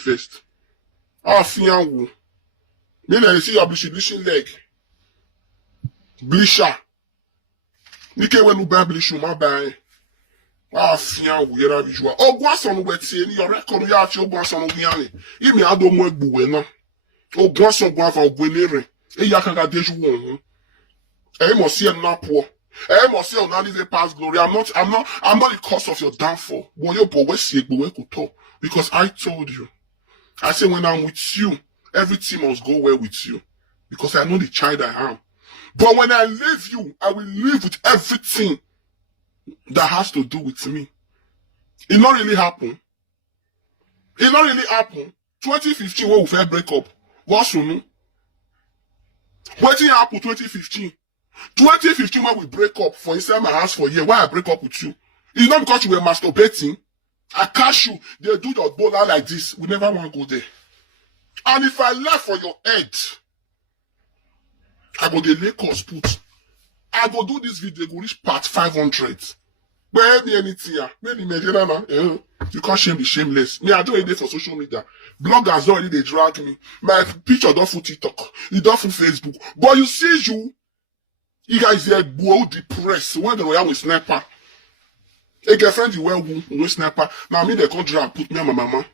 first. Ah, fianwu. Me na see your bleaching leg. Bleacher. Nike when you buy bleach, ma buy. Ah, fianwu yera bijwa. Ogwa son weti ni your record ya ati ogwa son ogwiani. Imi ado mo egbuwe na. Ogwa son gwa fa ogwenere. E ya kanga deju won. E mo see em na poor. E mo see on live past glory. I'm not the cause of your downfall. But yo bo we see egbuwe ko to. Because I told you. I say when I'm with you, everything must go well with you. Because I know the child I am. But when I leave you, I will live with everything that has to do with me. It not really happen. It not really happen. 2015 when we first break up. What's your name? What did happen 2015? 2015 when we break up for inside my house for a year. Why I break up with you? It's not because you were masturbating. I catch you. They do your bowler like this. We never want to go there. And if I left for your head, I go the Lakers put. I go do this video, go reach part 500. But me anything here. Maybe you can't shame the shameless. Me, I do it for social media. Bloggers already they drag me. My picture don't for TikTok. It don't for Facebook. But you see you guys there go depressed when they were with sniper. A girlfriend you wear with sniper. Now me they can't drag put me and my mama.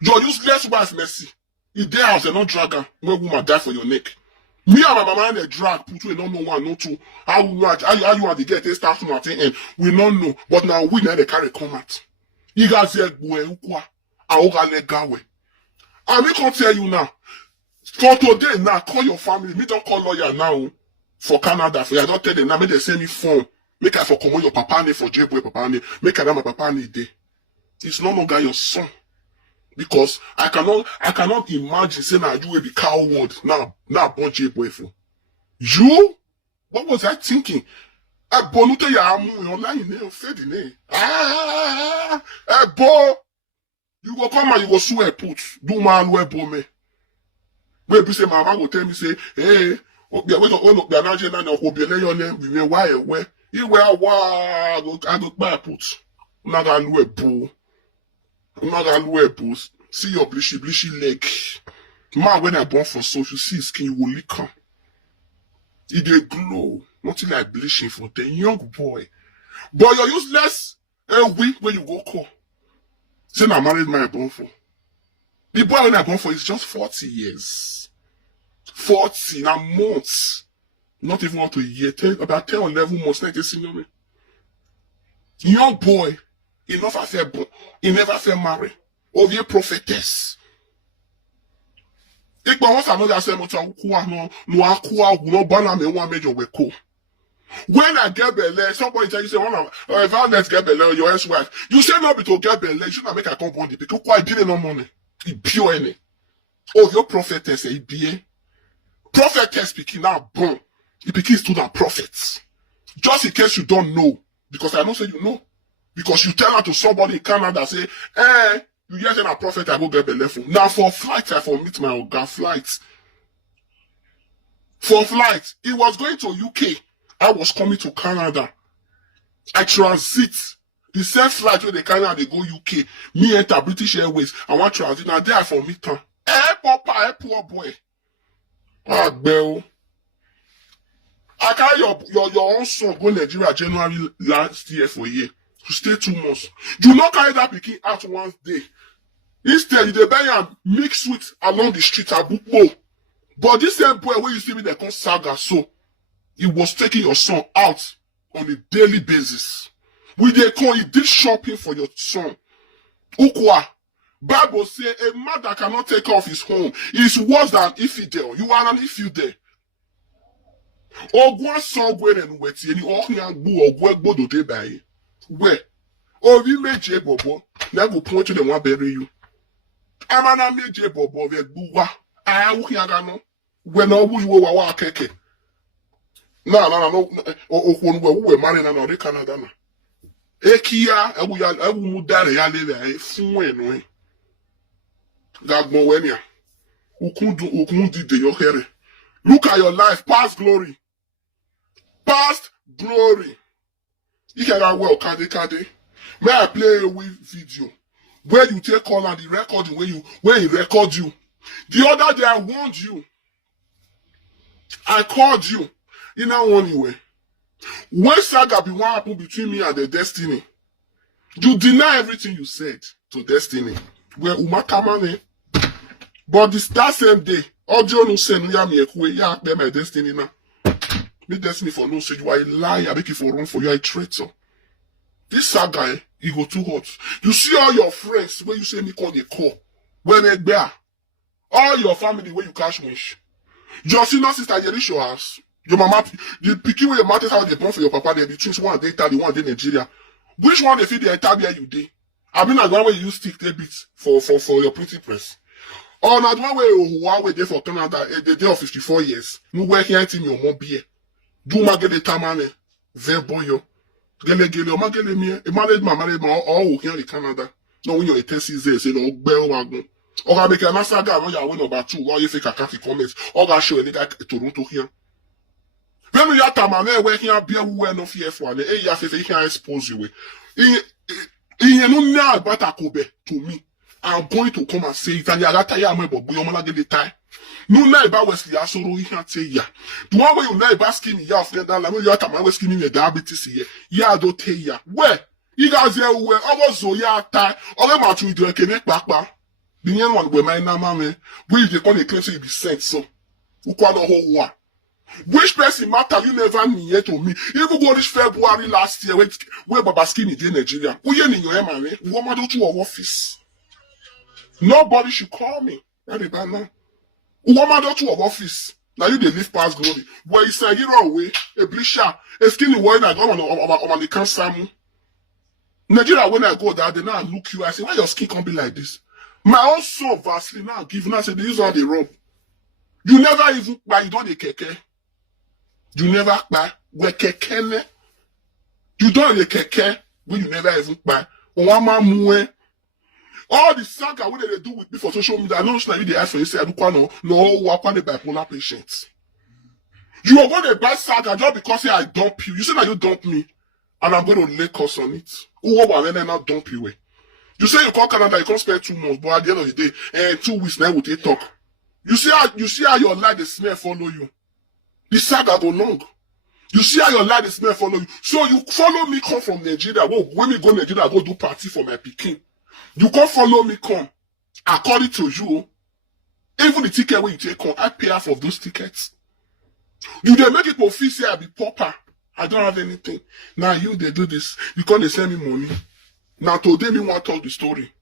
Your useless wife Messi. If they house they not drag her. When woman die for your neck. Me and my mama and they drag put we don't know one, no two. How you want to get a start from nothing and we don't know. But now we now they carry come out. You guys say Ukwa. I let go away. And me can't tell you now. For today now, call your family. Me don't call lawyer now for Canada. For you don't tell them now. Make they send me phone. Make I for common your papa name for jailboy papa name. Make I have my papa name day. It's no longer your son. Because I cannot imagine saying that you will be coward now born jailboy for. You? What was I thinking? Bonute ya amu online ne fed ne. Bo. You go come and you go sue put. Do man we bo me. We be say mama go tell me say, hey, we don't be anaje na ko be le your name we why we. You were I go buy put. Not gonna do a boo. Not gonna do a boo. See your blishy leg. Man, when I born for social, see skin, you will lick up. It dey glow. Nothing like bleaching for the young boy. But you're useless a week when you go call. Say I married my born for. The boy when I born for is just 40 years. 40 now months. Not even up to a year. About 10 or 11 months. Like this, me. Young boy. He never felt born. He never felt married. Of your prophetess. Ik ben once another say much Ukwa no Akwa no bana me one major weko. When I get belle, somebody tell you say if I let's get belle your ex-wife. You say no be to get belle, you should not make a compound because Ukwa didn't no money. It pure any. Of your prophetess e be. Prophetess speaking now born. It begins to the prophets. Just in case you don't know, because I don't say you know. Because you tell her to somebody in Canada say, you hear a prophet, I go get belle for. Now for flight, I for meet my Oga flight. For flight, he was going to UK. I was coming to Canada. I transit. The same flight where they Canada, they go UK. Me enter British Airways. I want transit. Now there I for meet her. Papa, poor boy. Ah, Bell. I carry your own son go Nigeria January last year for a year. To stay 2 months. Do not carry that pikin out one day. Instead, you dey buy am mix with along the street Abupo. But this same boy where you see me they call Saga, so he was taking your son out on a daily basis. We dey call he did shopping for your son. Ukwa. Bible say a man that cannot take off his home is worse than infidel. You are an infidel. Ogwa son gwe and weti any ohyan gbu ogwe do dey by. Where? Oh, we made J Bobo. Now go point to the one bury you. I'm an made J Bobo. We buwa. I will hear no. When all we were wa keke. No. Oh, when we were married na no Canada na. Ekia, I will mudare ya lele. Funwe no. Gagmo wenya. Ukundi de your hair. Look at your life. Past glory. Past glory. You can well, Kade. May I play a wee video? where you take call and the recording where he record you. The other day I warned you. I called you. In that one way. When saga be what happened between me and the Destiny, you deny everything you said to Destiny. Where Umakamane. But that same day, audio no say no ya me ekwe ya akpe my Destiny now. Me Destiny for no say you are a liar, I make it for wrong for you, a traitor. This saga, he go too hot. You see all your friends where you say me call the call. When they bear. All your family where you cash wish. Your senior sister, you reach your house. Your mama, the pikin where your mother how they born for your papa, they be twins, one day Italy, one day Nigeria. Which one they feed the entire year you day? I mean, like one way you use stick a bit for your pretty press. Or not one way Huawei there for Canada, the day of 54 years. No way here in your mom beer. Do ma get the tamane. Verboyo. Gele, ma gele me. A married ma all here in Canada. No, when you're a Tessie, say no bell wagon. Or I make a massacre when you win about 2, or you fake a coffee comments. Or I show a guy Toronto here. When we are tamane, where here beer who no fear for an a yafe here expose you. In no now about a kobe to me. I'm going to come and say it, and you're tired of my boy, you're not getting tired. No, now about Wesley, I saw you can't say ya. The one way you know about skinny, ya, friend, that like when you're talking about skinny, your diabetes here. Ya, don't tell ya. Where? You guys here, where? I was so ya, tired. All them out to do a connect back. The young one, where my name, man, where they come, they claim to be sent, so. Ukwa no whole one. Which person matter you never near to me? Even go this February last year, where Baba Skinny in Nigeria. Who you in your man, eh? Woman, don't you office? Nobody should call me. That is bad now. Woman don't you of office. Now you they live past glory. Where you say you away, a blisha, a skinny boy I go on the cancer. Nigeria when I go there, they now look you. I say, why your skin can't be like this? My own son Vaseline now give now say these are the rob. You never even buy you don't the keke. You never buy where keke. You don't the keke when you never even buy. One man all the saga what they do with me for social media, I know like they ask for you say, no, what the bipolar patients. You are going to buy saga just because I dump you. You say that you dump me, and I'm going to lay cost on it. Who will not dump you? You say you call Canada, you can't spend 2 months, but at the end of the day, 2 weeks now, we talk. You see how your life, the smell follow you. The saga go long. You see how your life, the smell follow you. So you follow me come from Nigeria. Well, when we go Nigeria, I go do party for my pikin. You can't follow me come. According to you, even the ticket when you take on, I pay half of those tickets. You they make it for fee say I be pauper. I don't have anything. Now you they do this. You can't they send me money. Now today me want to tell the story.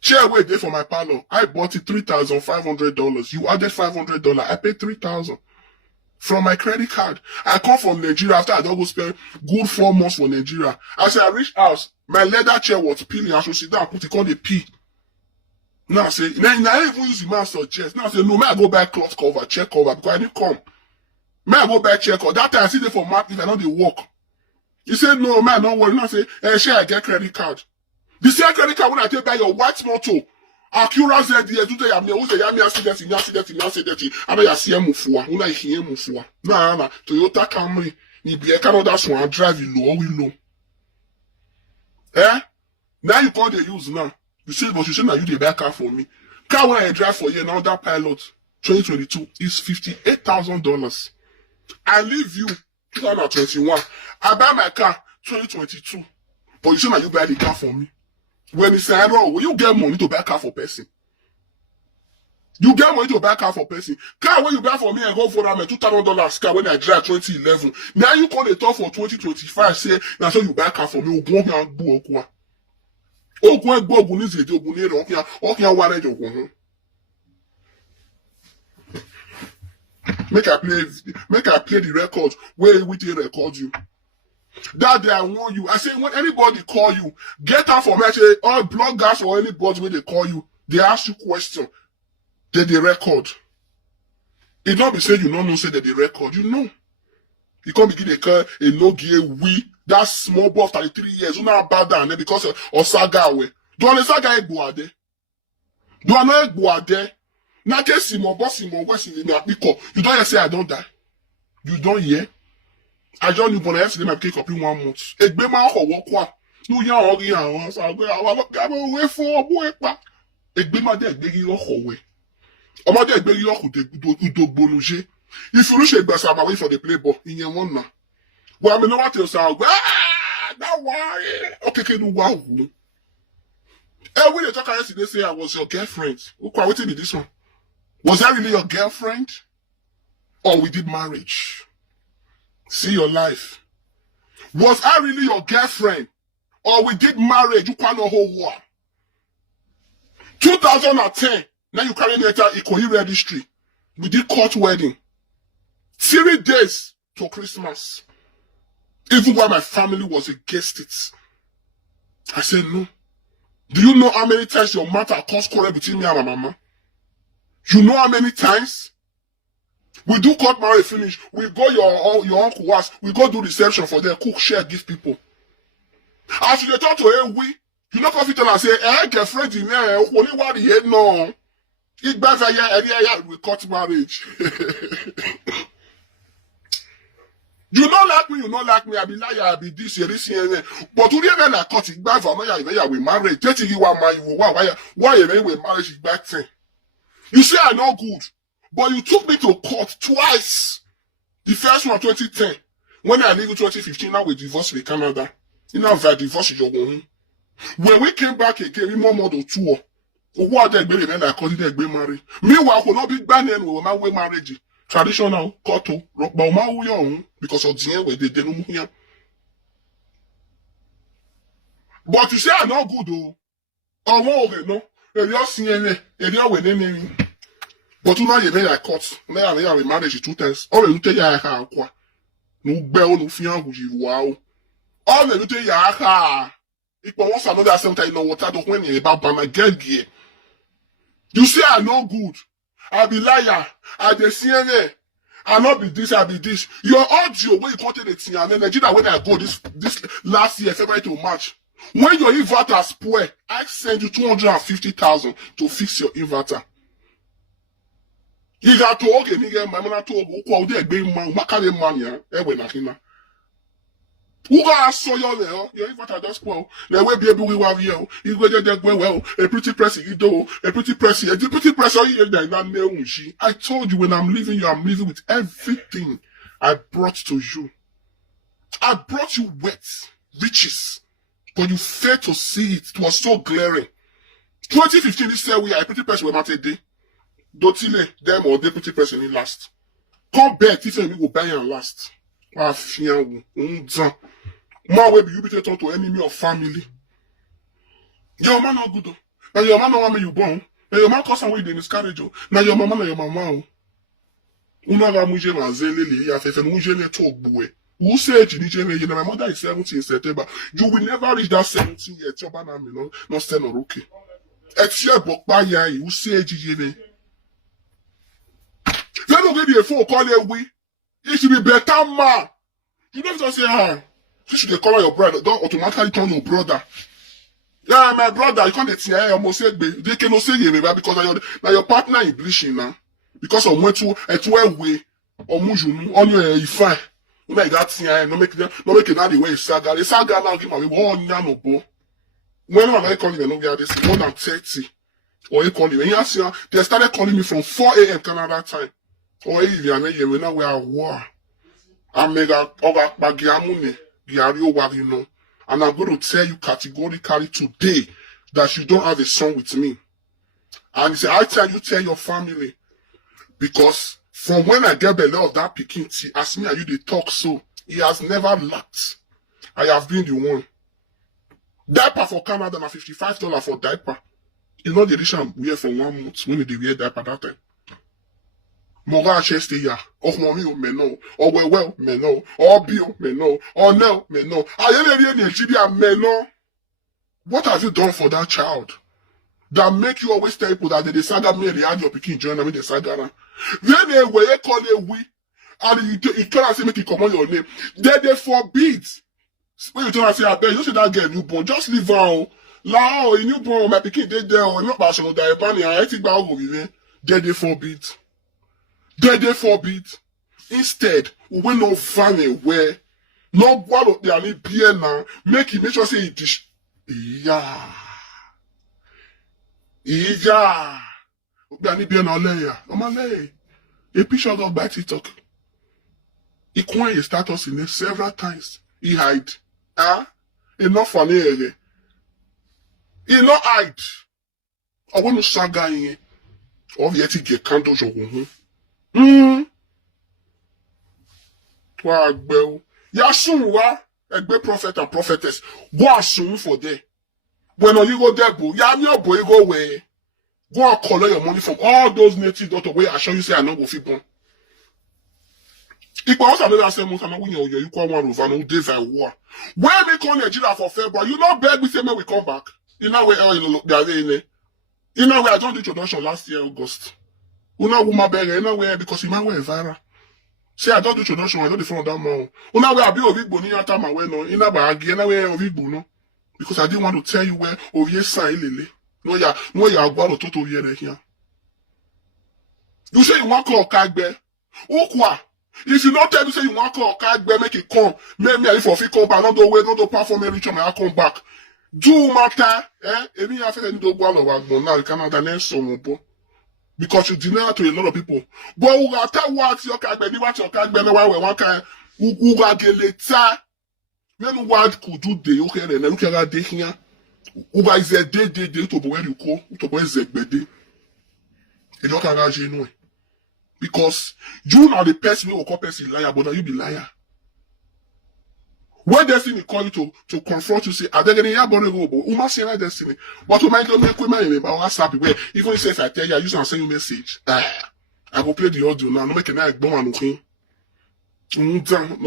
Chair wait there for my parlor. I bought it $3,500. You added $500. I paid $3,000 from my credit card. I come from Nigeria after I don't go spend good 4 months for Nigeria. As I reach house, my leather chair was peeling. I should sit down, put it on the pee. Now I say, now I even use the man suggest. Now I say, no, may I go buy cloth cover, chair cover, because I didn't come. May I go buy chair cover. That time I see them for market, if I know they work. He said, no, man, don't worry. Now I say, share I get credit card. The same credit card when I take buy your white motor. Acura ZDS, do they have me? Who's the Yami accident, I know you see him mufua. Una hear mufua. Nah, Toyota Camry. Ni be a Canada one drive you low, we low. Eh? Now you call the use now. You say, but you say now you the buy car for me. Car when I drive for you now, that pilot 2022 is $58,000. I leave you 2021. I buy my car 2022. But you say now you buy the car for me. When it's a wrong, you get money to buy a car for person. You get money to buy a car for person. Car when you buy for me and go for them $2,000 car when I drive 2011. Now you call the talk for 2025. Say now so you buy a car for me. Ukwa. Make I play the record where we did record you. That day I warn you. I say when anybody call you, get out for me. I say all bloggers or anybody when they call you, they ask you question. Then they record. It not be say you don't know say that they record. You know. You can't begin a no gear we that small boy of 33 years who not bad down there because of saga way. Do you saga egbuade? Do you know egbuade? Na ke Simon boss Simon West in the pico. You don't hear say I don't die. You don't hear. I join you born yesterday my cake up in 1 month. Egbe ma ho Wortoworto. No ya ori àwọn sa gbe àwa lo ga mo we fún obo epa. Egbe ma de egbe ri okowe. Ọmọdé egbe ri okude udogboluje. If you reach Egbasa ma wait for the play ball, ìyẹn won na. Well, I mean, no what you say. That why? Okay, can you wow? When they talk yesterday, they say I was your girlfriend. Ukwa, what be this one? Was that really your girlfriend? Or we did marriage? See your life. Was I really your girlfriend? Or we did marriage? Ukwa no whole war. 2010. Now you carry letter Ikoyi registry. We did court wedding. 3 days to Christmas. Even while my family was against it. I said no. Do you know how many times your matter caused quarrel between me and my mama? You know how many times? We do court marriage finish. We go your uncle was. We go do reception for them. Cook, share, give people. As you talk to her, you know come tell and say, girlfriend in there, only what he had no. It better we court marriage. You don't like me, you don't like me, I be liar, I be this, but to the end I cut it back for me, we married. 30 years, why we marriage back then? You say I'm not good, but you took me to court twice. The first one 2010, when I leave in 2015, now we divorced with Canada. You know, I divorced your woman. When we came back again, we more than 2. What they be then I call it be married. Meanwhile, we not be banning we my way marriage. Traditional koto rock ba ma wo yon because of the way they denu here. But you say I'm not good oh. Oh okay no. E yo sin e yo we nene. But you know you be like cut. Na ya we marriage 2 times. O we tell ya ha akwa. No gbe o no fi an huji wa o. O we tell ya ha. Ipo won sa no that same time no water do when you about by my get gear. You say I'm not good. I be liar. I dey CNN. I not be this. I be this. Your audio when you contact the thing and then Nigeria when I go this last year February to March. When your inverter spoil, I send you 250,000 to fix your inverter. You got to okay, nigga. My man told you, "Ukwa ode egbe man, makale man ya, ewe na kina." Who got so your inverter just spoil. The way be able to have you. You go there well. A pretty press you do. A pretty press. A pretty press. I told you when I'm leaving you, I'm leaving with everything I brought to you. I brought you wealth, riches, but you failed to see it. It was so glaring. 2015, this year we are a pretty press. We not a day. Dotile them or the pretty press in last. Come back if we go buy and last. More way be you be talk to enemy of family. Your man not good. Now your man no want me you born. Now your man cause away the miscarriage. Now your mama na your mama. Una ga muje na zele li ya fefe muje le talk boy. Who say you know my mother is 70 in September. You will never reach that 17 yet. Your man no stand or okay. Exia bokpa ya who say you let me give you a phone call you we. You should be better man. You don't just say, you should call your brother. Don't automatically turn your brother. Yeah, my brother, you can't say, almost say, they cannot say you because now your partner is bleaching now. Because of when to a 12 way or muju on your ifan. You know, that thing, no make it not the way saga. The saga now give me 1 year no bo. When am I calling you? No, this more than 30. Or you calling me? They started calling me from 4 a.m. Canada time. Or you know we are war. I'm mega oga bagiamune giario warino. And I'm going to tell you categorically today that you don't have a son with me. And he said, I tell your family. Because from when I get below of that picking tea, as me and you they talk so, he has never lacked. I have been the one. Diaper for Canada na $55 for diaper. You know the edition wear for 1 month when they wear diaper that time. Moga cheste ya. Of mommy me no. Or well me no. Or bio me no. Or no me no. Me no. What have you done for that child? That make you always tell people that they saga me they had your picking join them in the saga. Then they were call it we and you can't say make it come on your name. Then they forbid. When you tell her say I bet you see that girl newborn, just leave her on. La a newborn my picking they there or not passion of the bunny I think about go then they forbid. Then they forbid. Instead, we no family where No boil up there, beer now. Make sure say it is. Yeah. Yeah. Be beer now, layer. A picture got by TikTok. Ukwa his status in there several times. He hide. Enough funny area. He not hide. I want to saga in. Or yet he get candles or Wa agbe. Ya soon wa egbe prophet and prophetess. Go soon for there. When you go there, boo, ya me boy go where. Go and collect your money from all those native doctors where I show you say I no go fit born. Ikwa also another say most win your Ukwa one over no days I war. When we come Nigeria for February, you not beg we say when we come back. You know where they are in. You know where I don't do introduction last year August. You know woman beg you know where because you might wear viral. Say I don't do introduction, I don't the front of that man. You know where I be Ovigbo ni ata ma we no. You know ba agi na where Ovigbo no. Because I didn't want to tell you where Ovie sign lele. No ya agwa to Ovie here. You say you want call Kagbe. Ukwa. If you not tell me say you want call Kagbe, make it come. Make me if you come back, not the way, not the perform every time I come back. Do matter, Emi ya fe ni do gwa lo wa gbon now Canada na so mo bo. Because you deny to a lot of people. But we got to watch your Kagbe, ni watch your Kagbe na wa we wan kan u ga geleta. Men what could do the okay and look at that here. Uba is a day to where you go, to where is a bed. You don't garage anyway. Because you are the person who will call person liar, but you be liar. When destiny call you to confront you, say, are they getting your body go? Uma say that destiny. But to make them make women about WhatsApp where even if I tell you, I use and send you message. I go play the audio now, no make a night bomb and okay. No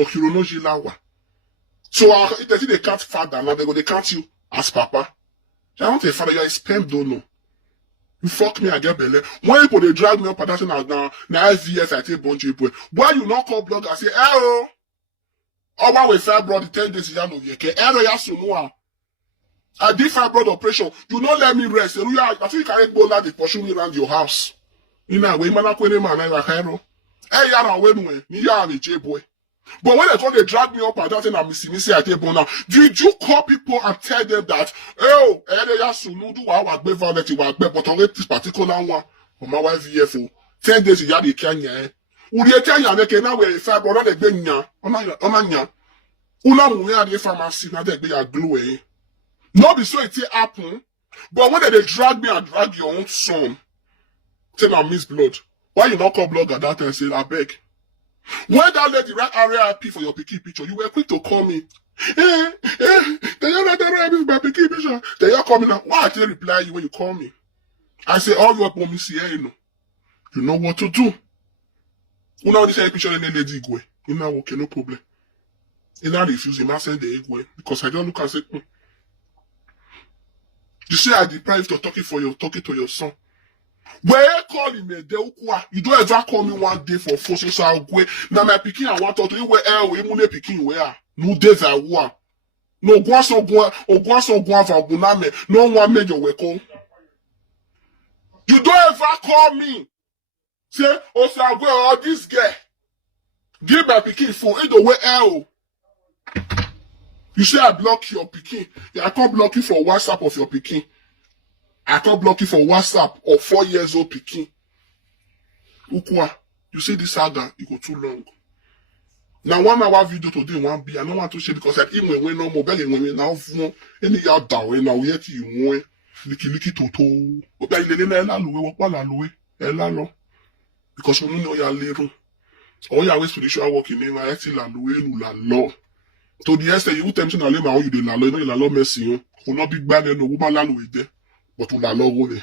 hero no jilawa. So if they can't father, now they count you as papa. I want a father, you are a sperm donor. You fuck me, I get belly. When people they drag me up and that's now IVF, I take bunch of people. Why you not call blog and say, hello? Or why we fair brother 10 days in Yano, hello, Yasunua. I did fibroid operation. You not let me rest. I think you can't go like they pursue me around your house. You know, we man, I like hero. Hey, Yana, when you are a J boy. But when they drag me up and that and I'm missing I take now. Did you call people and tell them that oh do I be violent but on this particular one on my wife VFO 10 days you had a Kenya. Would you tell you that now we five brother they bring ya on una we are the pharmacy now they be a glue. Not be so it happen, but when they drag me and drag your own son, tell I miss blood. Why you not call blog at that and say I beg? When that lady write RIP for your picky picture, you were quick to call me. They you not RIP my picky picture. They you call me now. Why I didn't reply you when you call me? I say all your promise here, you know what to do. You know this picture in the lady go. You know okay, no problem. You not refuse him, I send the egg way because I don't look and say, You say I deprived of talking to your son. Where you call him a day Ukwa, you don't ever call me one day for social way. Now my picking I want to you where we mune picking where no days I want. No guaso vabuname, no one major we call. You don't ever call me. Say, oh sir, oh this guy. Give my picking for either way L. You say I block your picking. I can't block you for WhatsApp of your picking. I can't block you for WhatsApp or 4 years old picking. Ukwa, you say this saga, it go too long. Now 1 hour video today won't be. I don't want to share because I even when no mobile when now any yard down now yet you want liki toto. Oba ile na ela lowe wo la lowe ela lo. Because we know your little. All your way spiritual work in name I still la lowe nu la lo. To the extent you tell me na le ma you dey la lo, you know you la lo mercy you. Ko no big bad no woman la lowe there. But you la lo go.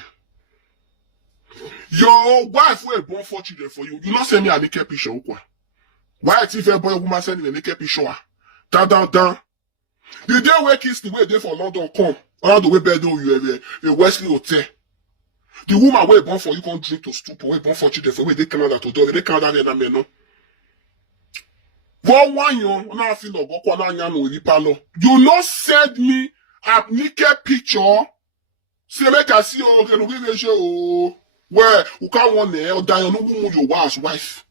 Your wife will born 4 children for you. You not send me a naked picture, Ukwa. Why if a boy woman send me a naked picture? Da. The day where kids the way they for London come, around the way bed you a Wesley Hotel. The woman will born for you can't drink to stoop away born for children for where they Canada to do they Canada there na no. One you now feel no go na nya no palo. You not send me a naked picture. Say make I see oh where you can't want there or die no your wife.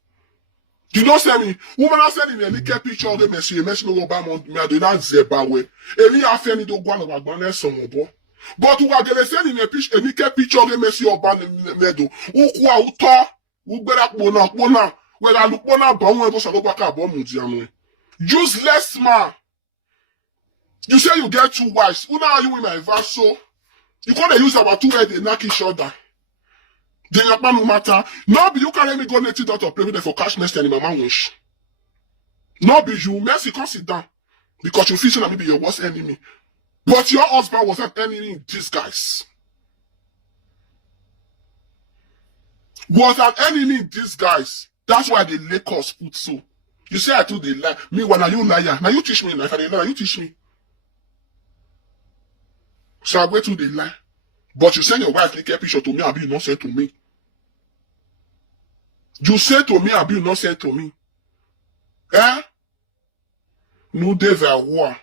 You don't send me. Woman I send me a little picture of the message. Message me about me. I do not zeba way. Any affair ni do go on about one some more. But who are gonna send me a little picture of the message about the medo. Ukwa uta. Ugbera bona. Where I look bona ba one to salo baka ba mudiamo. Useless man. You say you get 2 wives. Who now are you in my verse so? You can't use about 2 heads and knock each other. Then your man no matter. No be you can let me go native daughter play with them for cash next time my man wish. No be you. Mercy come sit down. Because you feel so that maybe your worst enemy. But your husband was not enemy in disguise. Was an enemy in disguise. That's why the Lakers put so. You say I told the lie. Me when are you liar? Now you teach me life. I lie. You teach me. So I wait to the lie. But you send your wife naked picture to me, and you not say to me. You say to me, and you not say to me. Eh? No devil à war.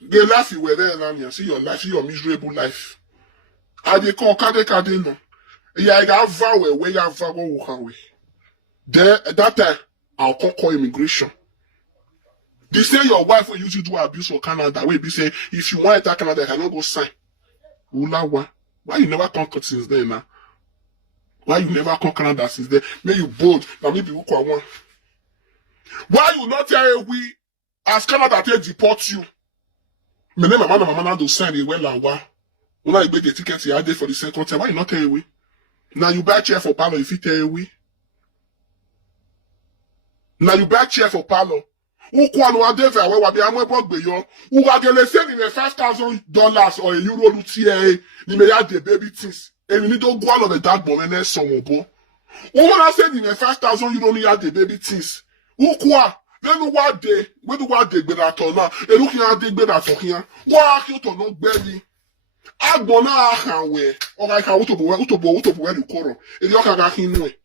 The life you were there, and see your life, see your miserable life. I dey call kade no. Yeah, I got vow where you have vow walk away. There, that time, I'll call immigration. They say your wife will use you to do abuse for Canada. Wait, be say if you want to enter Canada, I cannot go sign. Ulawa. Why you never come since then, now? Why you never come Canada since then? May you bold. Now maybe Ukwa one. Why you not tell we as Canada take deport you? My name mama do sign it well and why? When I get the ticket you there for the second time, why you not tell we? Now you buy chair for Palo if you tell we. Now you buy chair for Palo. Ukwa no adeve awe wabi amwe bogbe yo. Uga gele send me $5,000 or €1 lutie ni me ya the baby things. And you need to go out of the dark bomb some bo. Uga send me €5,000 ni ya the baby things. Ukwa then what day we do what day gbera to na e looking at the gbera to here. Wa ki to no gbe agbona ahan we o ga ka utobo we lukoro. E yo ka ga hinu e.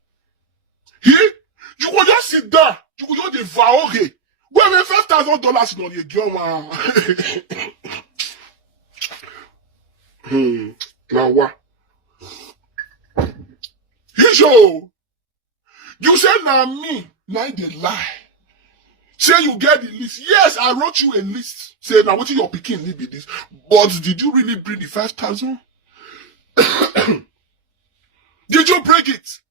You go just sit there. You go just devour it. Well, $5,000 on your girl, man. Now what? You said now me, now they lie. Say you get the list. Yes, I wrote you a list. Say now what your picking need be this. But did you really bring the 5,000? Did you break it?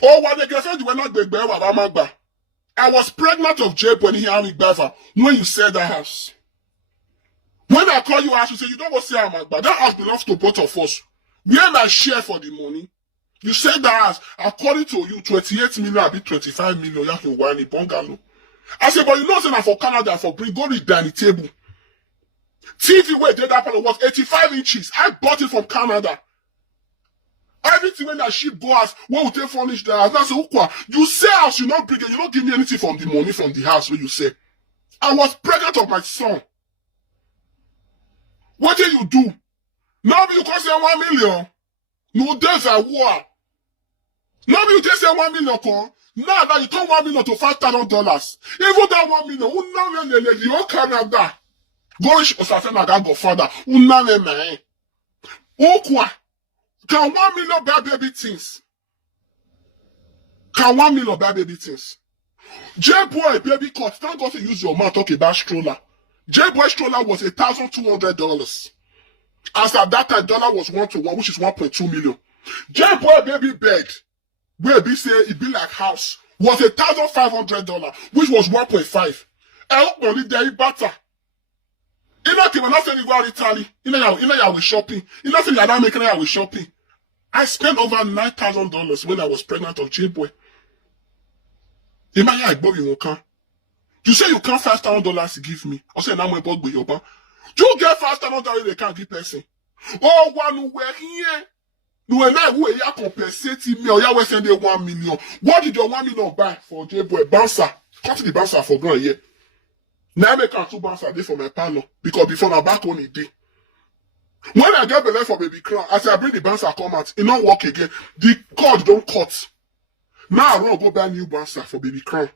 Or what the girlfriend you were not the bear. I was pregnant of Jeb when he had me Beva when you said that house. When I call you house, you say you don't want to say I'm but that house belongs to both of us. Where I share for the money. You said that house, according to you, 28 million, I'll be 25 million, you have to wine a bungalow. I said, but you know, saying for Canada, for bring go read dining table. TV where did that was 85 inches. I bought it from Canada. Everything when that ship go out, when we take furnish the house, that's Ukwa. You say house, you not bring it, you don't give me anything from the money from the house where you say. I was pregnant of my son. What did you do? Now you cost them 1 million. No, there's a war. Now you just say 1 million, now that you turn 1 million to $5,000. Even that 1 million, who know when you Canada. Goish Osafena go further. Who know when Ukwa. Can 1 million buy baby things? Can 1 million buy baby things? J-Boy baby cut. Thank God to use your mouth talk about stroller. J-Boy stroller was $1,200. As at that time, dollar was 1 to 1, which is 1.2 million. J-Boy baby bed, where be say it be like house, was $1,500, which was 1.5. I hope money there better. You know, when I say you go to Italy, you know, you shopping. You know, you're not making it shopping. I spent over $9,000 when I was pregnant of J-Boy. You say you can't $5,000 to give me. I say now my bug with your bank. You get $5,000 they can't give person. Oh, one who were here. No, and I will compensate me or you will send you 1 million. What did your 1 million buy for J-Boy? Bouncer. Cut the bouncer for grand here. Now I make a 2 bouncer day for my panel. Because before my back on it day. When I get the left for baby crown, as I bring the bouncer come out, it don't work again. The cord don't cut. Now I run go buy new bouncer for baby crown.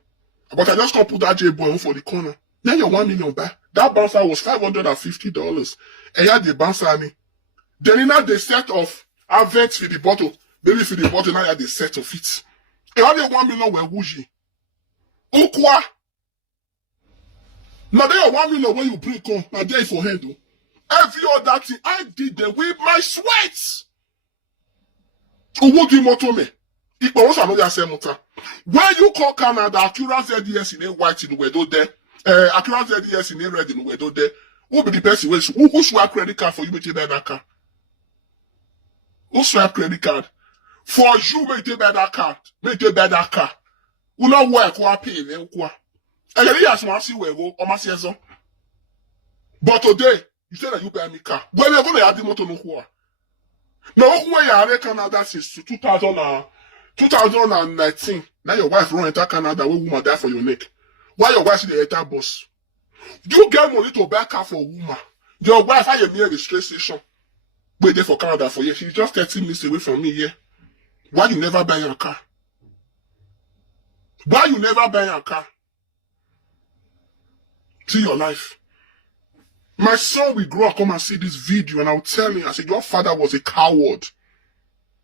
But I just can't put that J-Boy for the corner. Now your 1 million back. That bouncer was $550. And you had the bouncer me. Then you had the set of Avets for the bottle. Baby for the bottle, now you had the set of it. E only 1 million we wuji. Ukwa. Now there 1 million when you bring on, now there for head. Every other thing I did them with my sweat. Uwo di moto me. Ipo was another same motor. When you call Canada, Accurate ZDS in a white in the window there. Accurate ZDS in a red in the window there. Who be the person who swipe credit card for you to buy that car? Who swipe credit card? For you, may you buy that car. May you buy that car. Who not work, who are paying, Ukwa. And you ask me, see where go, or my season. But today, you say that you buy me car. When you're going to add the motor, no Ukwa. Now, who are you Canada since 2019? Now your wife run enter Canada, where woman die for your neck. Why your wife see the enter bus? You get money to buy car for a woman. Your wife had a near registration. Wait there for Canada for years. She's just 30 minutes away from me here. Why you never buy your car? Why you never buy your car? See your life. My son will grow up, come and see this video, and I'll tell him, I said, your father was a coward.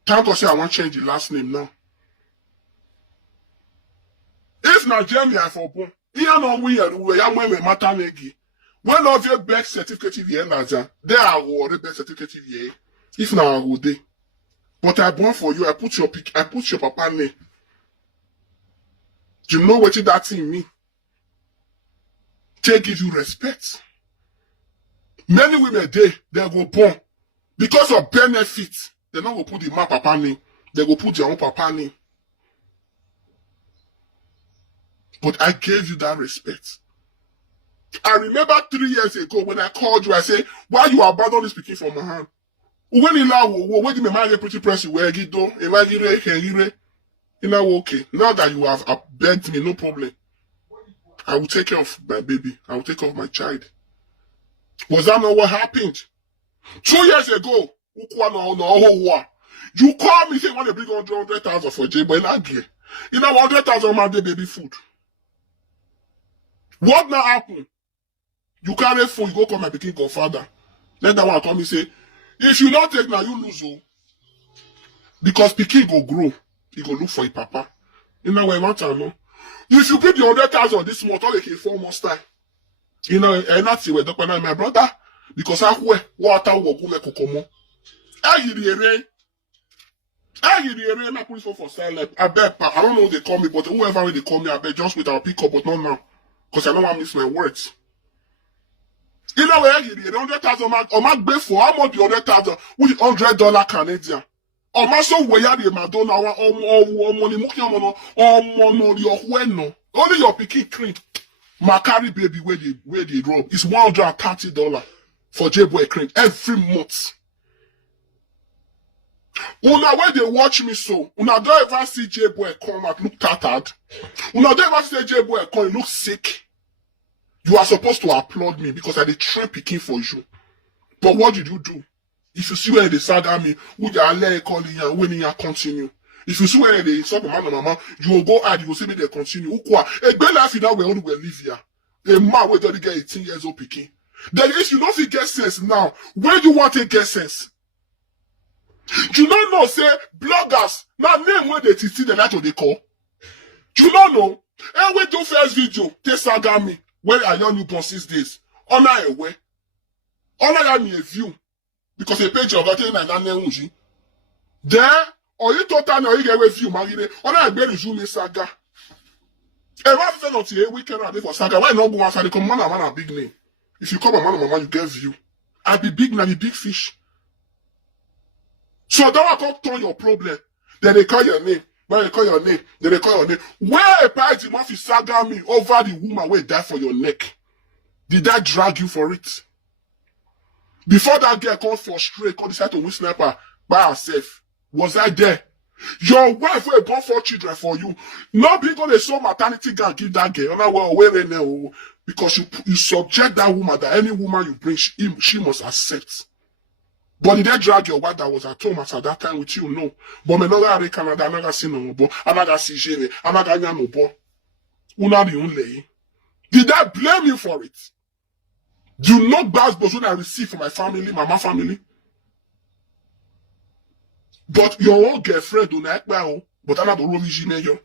Thank God say I want to change the last name now. If Nigeria for born, here no we ya mwe mata negi. When of your birth certificate here Naja, there are already birth certificate here. If now I would day. But I born for you, I put your papa name. You know what that thing mean? They give you respect. Many women they go born. Because of benefits, they not go put the man papa name. They go put their own papa name. But I gave you that respect. I remember 3 years ago when I called you, I said, why you abandon this picking from my hand? When you now, when you marry a pretty person, where you do, you know, okay. Now that you have begged me, no problem. I will take care of my baby. I will take care of my child. Was that not what happened? 2 years ago, Ukwa no, you call me, say you want to bring 100,000 for J, but I give. You know, 100,000 my baby food. What now happen? You carry phone, you go call my pikin godfather. Let that one come and say, if you don't take now, you lose. Oh. Because pikin go grow. He go look for his papa. You know what I want to know? If you bring the 100,000 this month, all they can 4 months time. You know, and that's where Dr. My brother. Because I wear water will go like Kokomo. I hear the rain. I put it for silent. I bet, I don't know what they call me, but whoever they call me, I bet just with our pick up, but not now. Because I don't want to miss my words. You know where you did 100,000 or my bed for how much the 100,000 with $100 Canadian. Or my so where you Madonna or money no. Only your picky cream. My carry baby where they rob is $130 for J-Boy cream every month. Una when they watch me so, una don't ever see J-Boy come and look tattered. Una don't ever see J-Boy come and look sick. You are supposed to applaud me because I did train picking for you. But what did you do? If you see where they saga me, would you allow calling and when you continue? If you see where they insult man and mama, you will go add, you will see me they continue. Ukwa, a good life now we only will live here. A man will already get 18 years old picking. Then if you don't get sense now, where do you want to get sense? You don't know, say, bloggers, now name where they see the light of the call. You don't know. And we do first video, they saga me. When I young newborn 6 days, honor a way. Honor me a view. Because a page of that and there, or you total or you get a view, Maggie, honor a very zoom saga. And what fell on a weekend for saga? Why not go outside? Come man a big name. If you come a man, mama, you get view. I be big, now be big fish. So that will come turn your problem. Then they call your name. When they call your name, then they call your name. Where a party must saga me over the woman where die for your neck? Did I drag you for it? Before that girl called for straight, called decide to win sniper by herself. Was I there? Your wife will born 4 children for you. Not because they saw maternity girl give that girl. Because you subject that woman that any woman you bring, she must accept. But did they drag your wife that was at home at that time with you? No. But me no ga Canada, I never see no more. I never see Jene, I never nya no more. Una be only. Did I blame you for it? Do not pass but when I receive from my family, mama family. But your own girlfriend do not well. But I'm not the room you.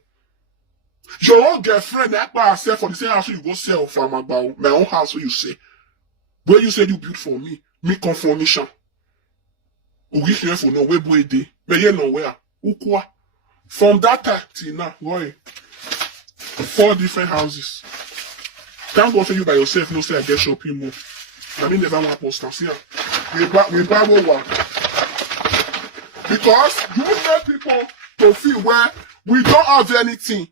Your own girlfriend that by herself for the same house you go sell for my own house where you say. Where you said you built for me confirmation. We here for no way boy day. But you know where? Ukwa. From that time till now, boy. 4 different houses. Thank God for you by yourself, no say I get shopping mall. I mean never want post see. We buy one. Because you make people to feel where we don't have anything.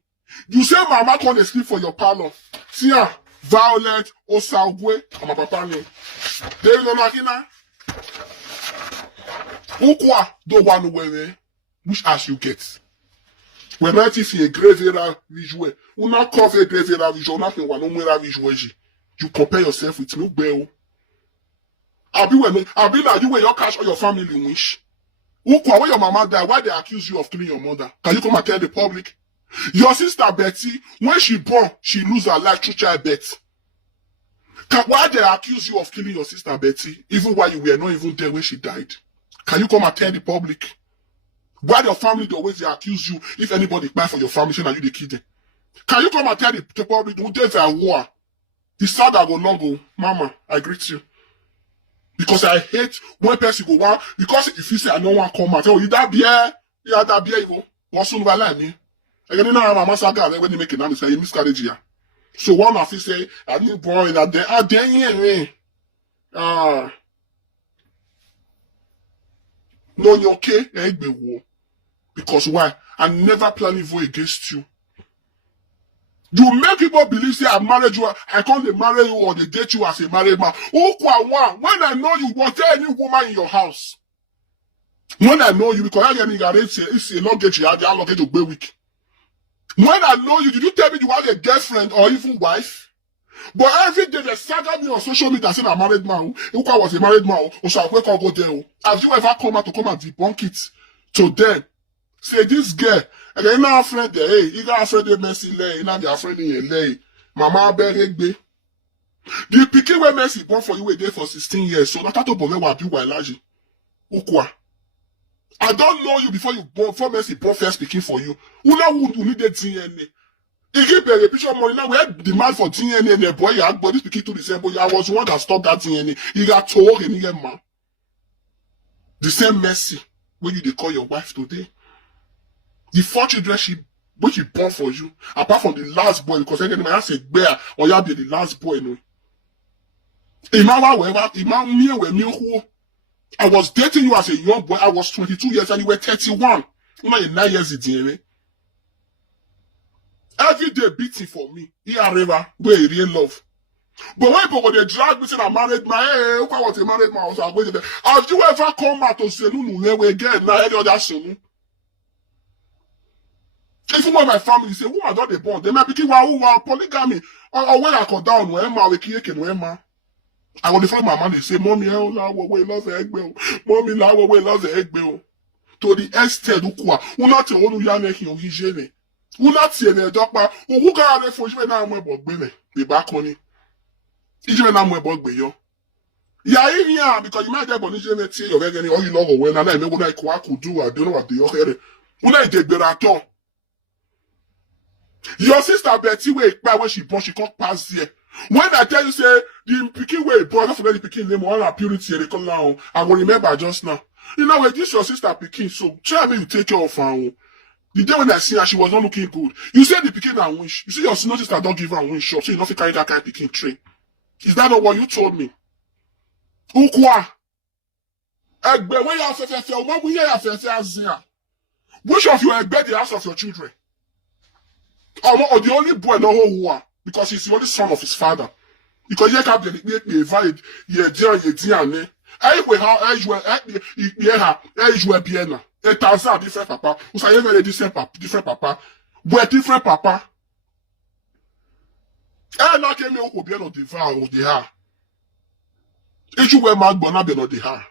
You say mama can't sleep for your parlor. See ya, Violet, Osagwe, and my papa name. There is no Nakina. Ukwa don't want to wear which ass you get. When I see a graveyard visual, you not cover a graveyard visual, nothing one no visual. You compare yourself with no bell. I'll be like you where your cash or your family wish. Ukwa, when your mama died, why they accuse you of killing your mother? Can you come and tell the public? Your sister Betty, when she born, she lose her life through childbirth. Why they accuse you of killing your sister Betty, even while you were not even there when she died? Can you come and tell the public? Why your family they always accuse you if anybody buy for your family, saying that you the kid? Can you come and tell the public who there's a war? The saga go logo, mama, I greet you. Because I hate when person go one, because if you say I don't want to come out, oh, you that beer, yeah, that beer, you go. What's soon by me? Again, now mama saga when they make it now, they say you miscarriage here. So one of you say, I need born in that day, no, you're okay, because why? I never plan evil against you. You make people believe say I married you, I can't marry you or they date you as a married man. Ukwa, when I know you, was there any woman in your house? When I know you, because I it's a luggage you had, the luggage to be weak. When I know you, did you tell me you have a girlfriend or even wife? But every day they saga me on social media saying I'm a married man. Ukwa was a married man, or shall we go there? Have you ever come out to come and debunk it to them? Say this girl, and then now friend there, hey, you got a friend in Mercy Lay, now they are friend in LA. Mama Beregbe. The picking where Mercy born for you were there for 16 years, so that bome will be Wailaji. Ukwa. I don't know you before you born, before Mercy born first picking for you. Una would need the DNA. He gave a picture of money. Now we had demand for DNA and the boy had body picking to the same boy. I was the one that stopped that DNA. He got told and he got man. The same Mercy when you they call your wife today. The 4 children which she born for you, apart from the last boy, because again, I say bear or you be the last boy. No. I was dating you as a young boy. I was 22 years and you were 31. You know, 9 years in DNA. Every day beating for me. Here river, where you real love. But when people they drag me saying I married my hey, Ukwa was a married man, so I waited there. Have you ever come out to say no again? Now any other son? Even when my family say, who are not the born? They might be polygamy. Or when I go down, where ma we kick and where ma. I will find my man, they say, Mommy, oh, la we love the egg bill. Mommy, la we love the egg bill. To the extent, Ukwa, who not to onu ya make you hygiene. Who not see any doctor, who got a for you and I'm about Bene, the back on it. Even I'm about Bayo. Yeah, even because you might have on hygiene, you're getting all you love when I know what I could do, I don't know what the other. When I did better. Your sister Betty when she born, she can't pass there. When I tell you say the picking way born, don't forget the picking name one purity they come now. I will remember just now. You know, this your sister picking, so try me to take care of her. The day when I see her, she was not looking good. You say the picking and wish. You see your sister don't give her a wish shop, so you don't carry that kind of picking tray. Is that not what you told me? Ukwa. Egbe, when you have which of you egbe the house of your children? Or the only boy no who are because he's the only son of his father. Because he can't be valid. Ye diane. We how biena. A thousand different papa. Who say very different papa. But different papa. Na came me who be no devour of the ha. If you were mad bona be no the ha.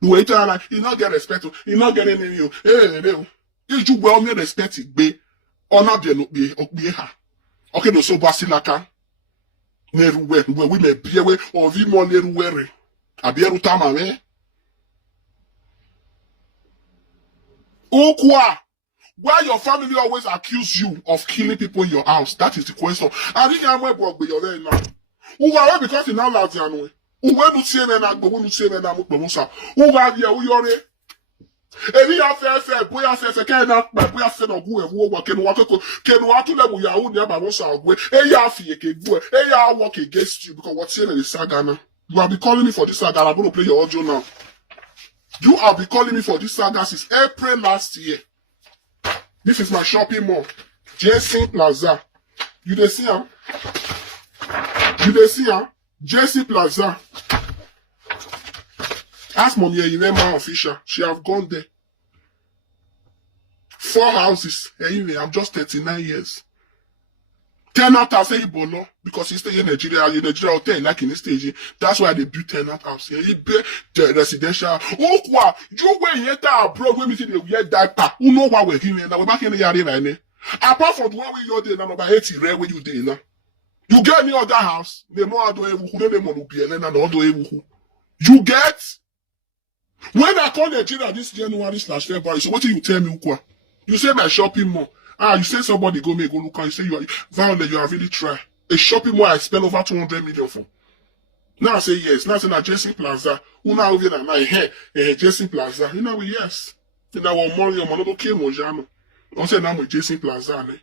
You wait like you not get respect. You not getting any you. If you well me respect it be. Ona be ha. Okay, no so basilaka. Neruwe, we may be away or vi mo neruwe. Abieru tama me. Ukwa, Why your family always accuse you of killing people in your house? That is the question. I think I'm going to your now. Why? Because you now love the Uwe nu tie me na gbo nu tie me na mo gbo sa. Uwa bia wo yore. Ebi ya fe boya fe ke na pa boya fe no gu ewu wa ke no wa to le mu ya wo ni aba mo sa ogwe. E ya fi ke gu e ya work against you because what tie me the saga na. You have been calling me for this saga. I'm going to play your audio now. You have been calling me for this saga since April last year. This is my shopping mall. JC Plaza. You dey see am? You dey see am? JC Plaza. Ask mommy Irema official. She have gone there. 4 houses. Anyway, I'm just 39 years. 10 house say Ibolo because he stay in Nigeria. In Nigeria hotel like in the stage. That's why they built 10 house. He built the residential. Ukwa, you when you enter abroad when we see the weird diaper. Who know why we're here now? We're back in the yard right now. Apart from the one we you're there now, about 80 rare where you there now. You get any other house? The more I do you get. When I call Nigeria this January/February, so what do you tell me, Ukwa? You say my shopping mall. You say somebody go look and you say you are violent, you are really try. A shopping mall I spend over 200 million for. Now I say yes. Now I say na JC Plaza. Una over na here, JC Plaza. You know yes. You know what more your man no came on jano. I say now with JC Plaza. Ne?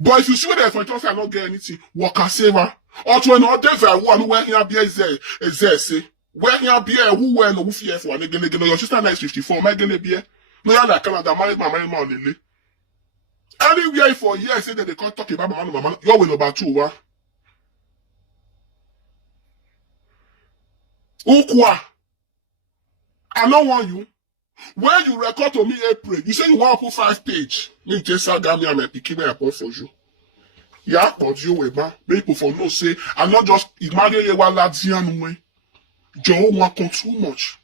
But if you see that for it, I not get anything, work a saver. Or to another very one where here be say. Where here be who were no fear for your sister is 54, my gonna be no other Canada married my money. Anywhere for years say that they can't talk about my mama. You're with about 2, wa. Ukwa. I don't want you. When you record to me April, you say you want to put 5 page. Me just got me and my picking my report for you. Yeah, but you weba. People for no say, I'm not just imagine you want Latvian way. Joe want too much.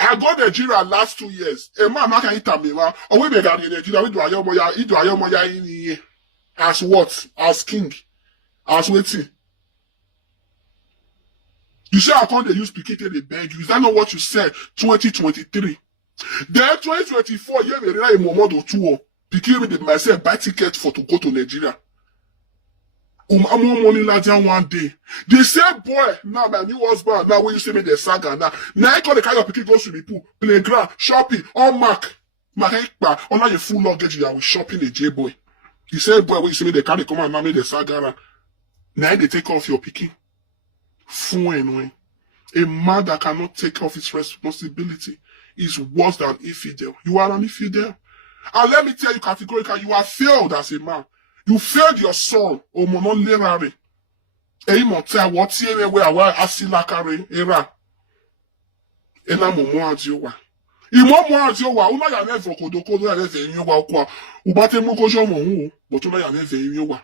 I got Nigeria last 2 years. A man can eat a meal. Or we got in Nigeria, we do a yomoya in here. As what? As king. As waiting. You say I can't use Pikete they beg you. Is that not what you said? 2023. Then 2024, you may rely on model 2. Pikete they myself buy ticket for to go to Nigeria. I'm more money like one day. The same boy, now my new husband, now when you see me the saga now. Now I call the kind of Pikete goes to the pool, playground, shopping, all mark. Marikpa, on your full luggage, you are shopping the J boy. The same boy when you see me the carry come and now me the saga. Now they take off your picking. A man that cannot take off his responsibility is worse than infidel. You are an infidel. And let me tell you categorically, you have failed as a man. You failed your son. O monon lerare. E imote what ye we awa asilakare era. Ena momo adiowa. Imomo adiowa. Una ya never kodoko ya never inyowa kwa. Ubate mokojo mo but una ya never inyowa.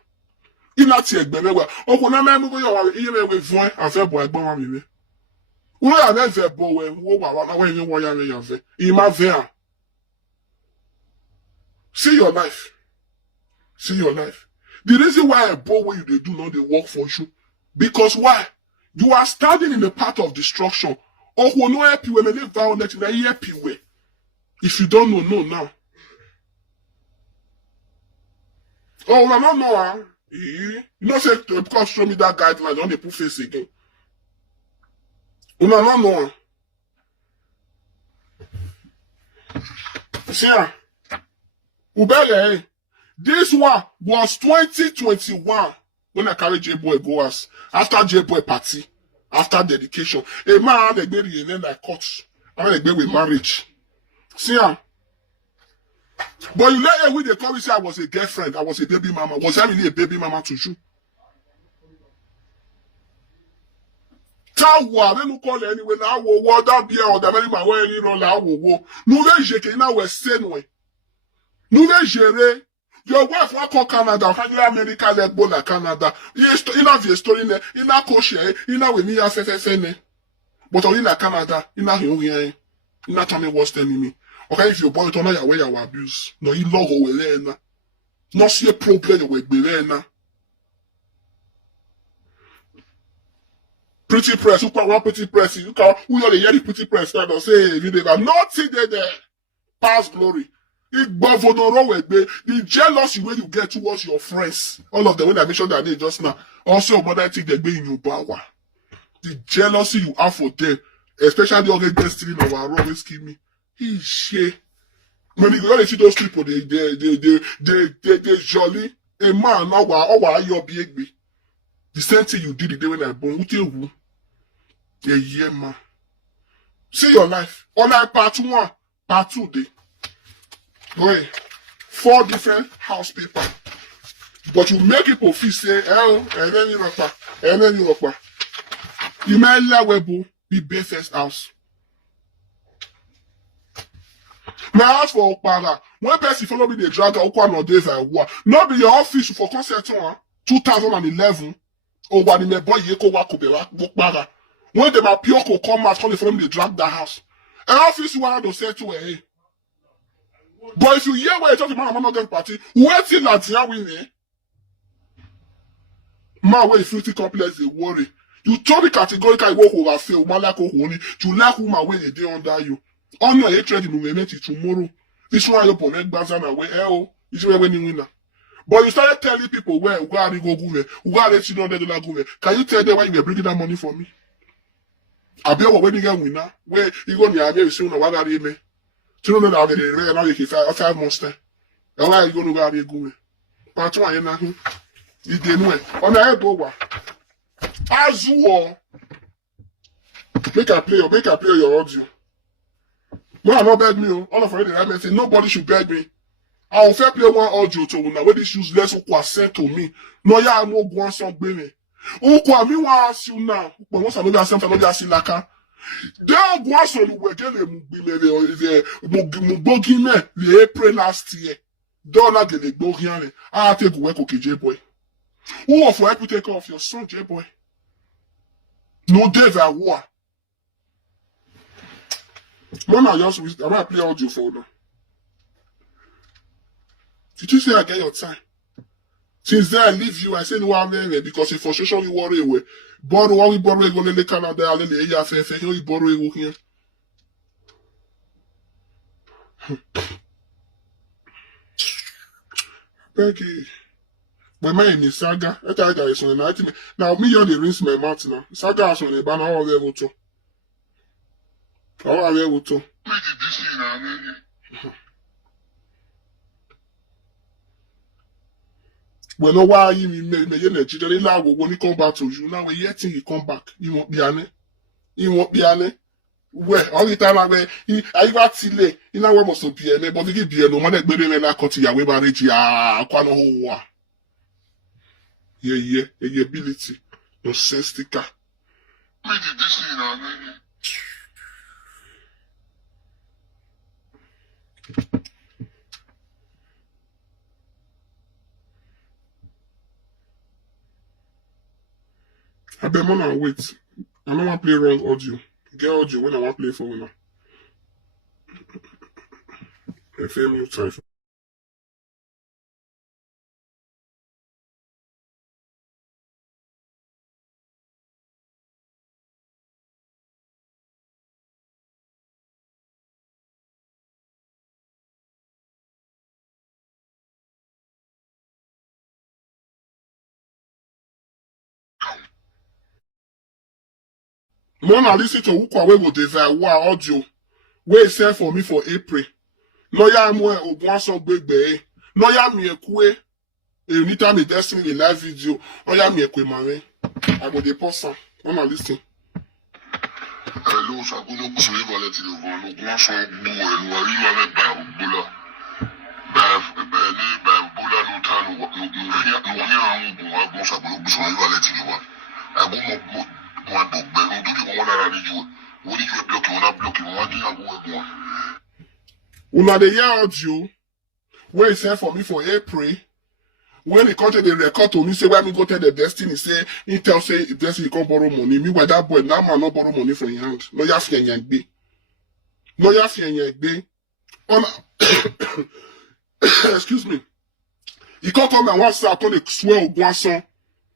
Inati egbemewa okuna memu go yo iye we voin afebo egbon wa mi. Wo ya na vebo we wo wa na we yin wo ya ya ve. Ima ve. See your life. See your life. The reason why a boy when you do not they work for you because why? You are standing in the path of destruction. Or who no help you when they violent in a help you way. If you don't know now. Oh, I don't know. You know, say, because show me that guideline, don't they put face again. No. See, Ubele, this one was 2021 when I carried J-Boy goers after J-Boy party, after dedication. A man had a baby and then I caught. I had a baby with marriage. See, but you let when they come and say I was a girlfriend, I was a baby mama. Was I really a baby mama to you? Tawa, they don't call it anyway. Now, what that beer or the very man where you know now, no way, je now we're same way. No way, jere. Your wife will call Canada, Canada, America, like Bola, Canada. Yes, in a story, in a coach, in a way, me a FFN. But only like Canada, in a here, in a time worst enemy. Okay, if you boy to know your way you abuse, no, you log away there. No see a problem you will be there now. Pretty press, who can one pretty press? You can who are the pretty press that say you never nothing there. past glory. The jealousy when you get towards your friends, all of them, when I mentioned that name just now, also mother think they're being in your power. The jealousy you have for them, especially the other destiny of our always kill me. He's shit. When you go see those people, they jolly. A man, your big. The same thing you did the day when I born. Who? Yeah, man. See your life. Online part 1, part 2 day. Boy, 4 different house people. But you make people feel say, oh, and then you rock. You may let Webo be best first house. My house for Okpara. When person follow me, they drag Ukwa no days I war. Not be your office for concert 2011. Or when me boy Yeko Wakobewa Okpara. When them appear ko come out, follow me, they drag the house. An office one to say to a. But if you hear where you talk about another party, where till that here win eh? Man, where you 50 complex they worry. You told me categorically what will fail, man like only to like whom away a day under you. On your hatred in movement tomorrow. This one you connect Bazan away, is where winning winner. But you started telling people where are you go go, where let you know that go. Can you tell them why you were bringing that money for me? I be when you get winner, where you go near me soon or what are you me? To know that they now you can 5 months time. And why are you going to go? Part 1 you know. You didn't know. On the go. As you make a play your audio. No, I not beg me. All of already I say nobody should beg me. I will fair play one audio to now. When this useless Ukwa sent to me. No, yeah, I'm not going some baby. Ukwa, me want ask you now. But once I know that something, I know that silaka. They are going so we were getting the April last year. Don't not get the Bogiane. I take work okay, J boy. Who of help you take off your son, J boy? No David war. When I might play audio for now. Did you say I get your time? Since then I leave you, I say no I'm there because if for sure you worry away. Borrow what we borrow go to Canada, I'll let you borrow here. Thank you. My mind is saga. I tell you guys now me on the rinse my mouth now. Saga has on the banner all level too. All level too. Well, no, why you me Nigeria now when he come back to you now we yet he come back. You won't be ane. You won't be ane. Well, all the time I got tile. You know what must be ane, but you be no man that be na cut ya we manage ya kwa no ho. Yeah, ability. No sense sticker. Me did this now. I bet more than wait. I don't want to play wrong audio. Get audio when I want to play for now. FM you time. Mona listen to Ukwa we go devil war audio. Wait send for me for April. Lawyer mo ogun aso gbegbe. Lawyer mi ekwe. Anytime me destiny the live video. Lawyer mi ekwe mare. I go dey pause am. Mona listen. Hello, ça vous nous suivez le téléphone. Nous commençons à boire. Nous arrivons avec Boula. Boula nous t'a nous rien bon ça vous nous suivez le téléphone. Ah bon moi donc ben tout dit on a la radio. On dit que bloqué on a bloqué on dit à bon. Una dey hear audio wey send for me for April. When the country they record to me, say, why me go tell the destiny, say, he tell say, if destiny can't borrow money, me with that boy, that man not borrow money from your hand. No, you have to be. No, you have to be. Excuse me. He can't come and one say, I can't swear of one song.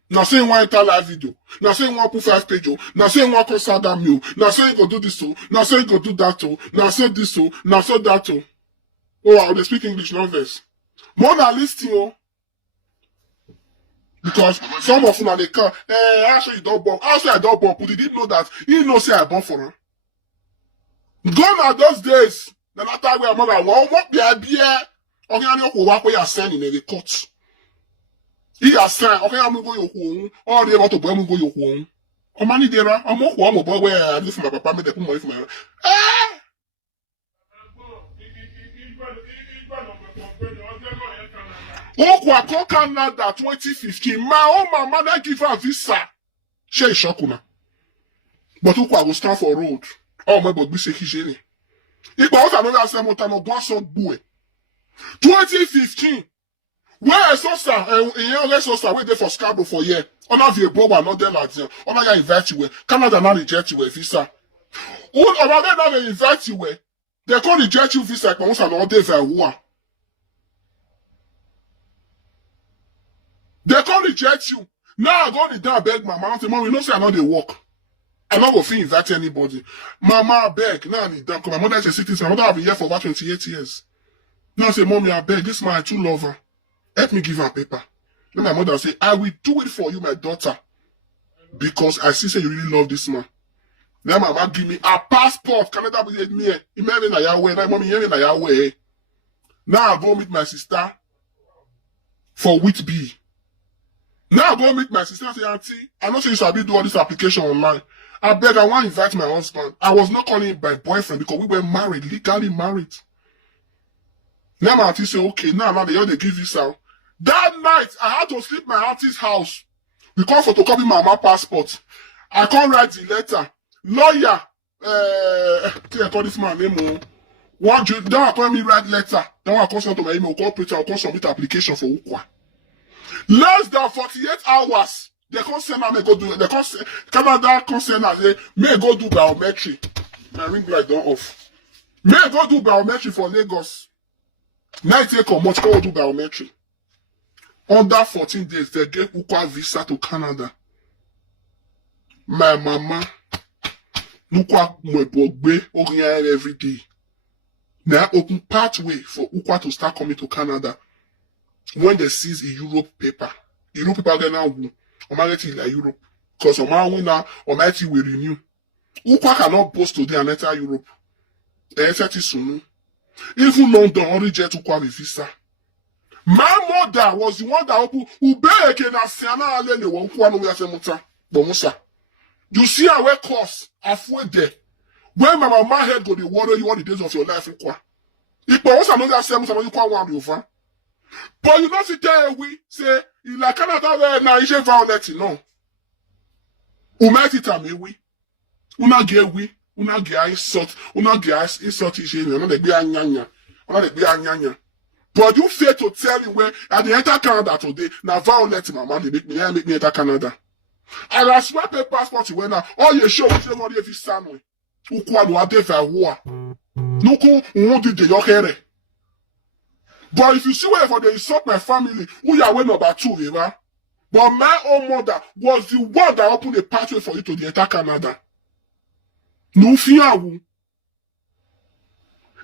Now say one enter live video. Now say one put 5 page. Now say one concert that meal. Now say you go do this so. Now say you go do that too. Now say this so. Now say that too. Oh, they speak English, not verse. More than listening, oh. Because some of them they come, actually don't bomb. Actually, I don't bomb. But they didn't know that. He know say I bomb for her. Gone are those days. The latter way I'm like, well, what be a beer? Okay, I know what we are sending in the court. He has signed. Okay, I'm going to home. All they want to buy, I'm going to home. I'm money there. I'm not home. But where I live from my papa, they put money for my. Ukwa come Canada 2015. My own mama they give her a visa. She is shokuna. But Ukwa will stand for road. Oh my God, we say Kijeni. If I was another same time, no go some boy. 2015. Where I saw sir, I saw sir, wait there for Scarborough for year. On have your brother, not there like that. On have invite you. Canada now reject you visa. All of them now they invite you. They can't reject you visa. But once another very war. They can't reject you. Now I go down beg mama. I say, Mom, you know say I know they work. I not go feel invite anybody. Mama beg. Now I need them. My mother is a citizen. My mother have been here for about 28 years. Now I say, Mommy, I beg. This man I too love her. Help me give her paper. Then my mother say, I will do it for you, my daughter. Because I see say you really love this man. Then mama give me a passport. Canada be me. Imagine na Yahweh. Now mommy hearing na Yahweh. Now I go meet my sister for Whitby. Now I go meet my sister and say, Auntie, I know say you sabi do all this application online. I beg, I want to invite my husband. I was not calling him my boyfriend because we were married, legally married. Now my auntie say, okay, now they all they give this out. That night, I had to sleep my auntie's house because photocopy my mama passport. I can't write the letter. Lawyer, I call this man name. What you don't call me write letter. Then I call send to my email, call printer, I call submit application for Ukwa. Less than 48 hours, they can't send her, go do it. They can't Canada can't send her, they may go do biometry. My ring light don't off. May go do biometry for Lagos. Now it take how much go do biometry. Under 14 days, they gave Ukwa visa to Canada. My mama, Ukwa mwebogbe oriyan every day. Now open pathway for Ukwa to start coming to Canada. When they seize a Europe paper get now who get it like Europe. Because winner will renew. Ukwa cannot boast today and enter Europe. They enter it soon. Even London only jet Ukwa with visa. My mother was the one that opened Ubeke na Siana Alele wa Ukwa no yase muta. Bomusa. You see our way course halfway there. When my mama head go the worry you all the days of your life Ukwa. If was another same Ukwa one over. But you not sit there we say in like Canada where na ije violent no. Umeti tame we. Una ge we. Una ge insult. Una ge insult ije. Una de be anyanya. Una de be anyanya. But you fail to tell me where at the enter Canada today. Now violent mama they make me enter Canada. And I swear pay passport you went now. All you show which one if you stand with. Ukwa do ade fa war. Nuku won't do the yokere. But if you see where for they insult my family, who are way number 2, river. But my own mother was the one that opened a pathway for you to the enter Canada. No fear.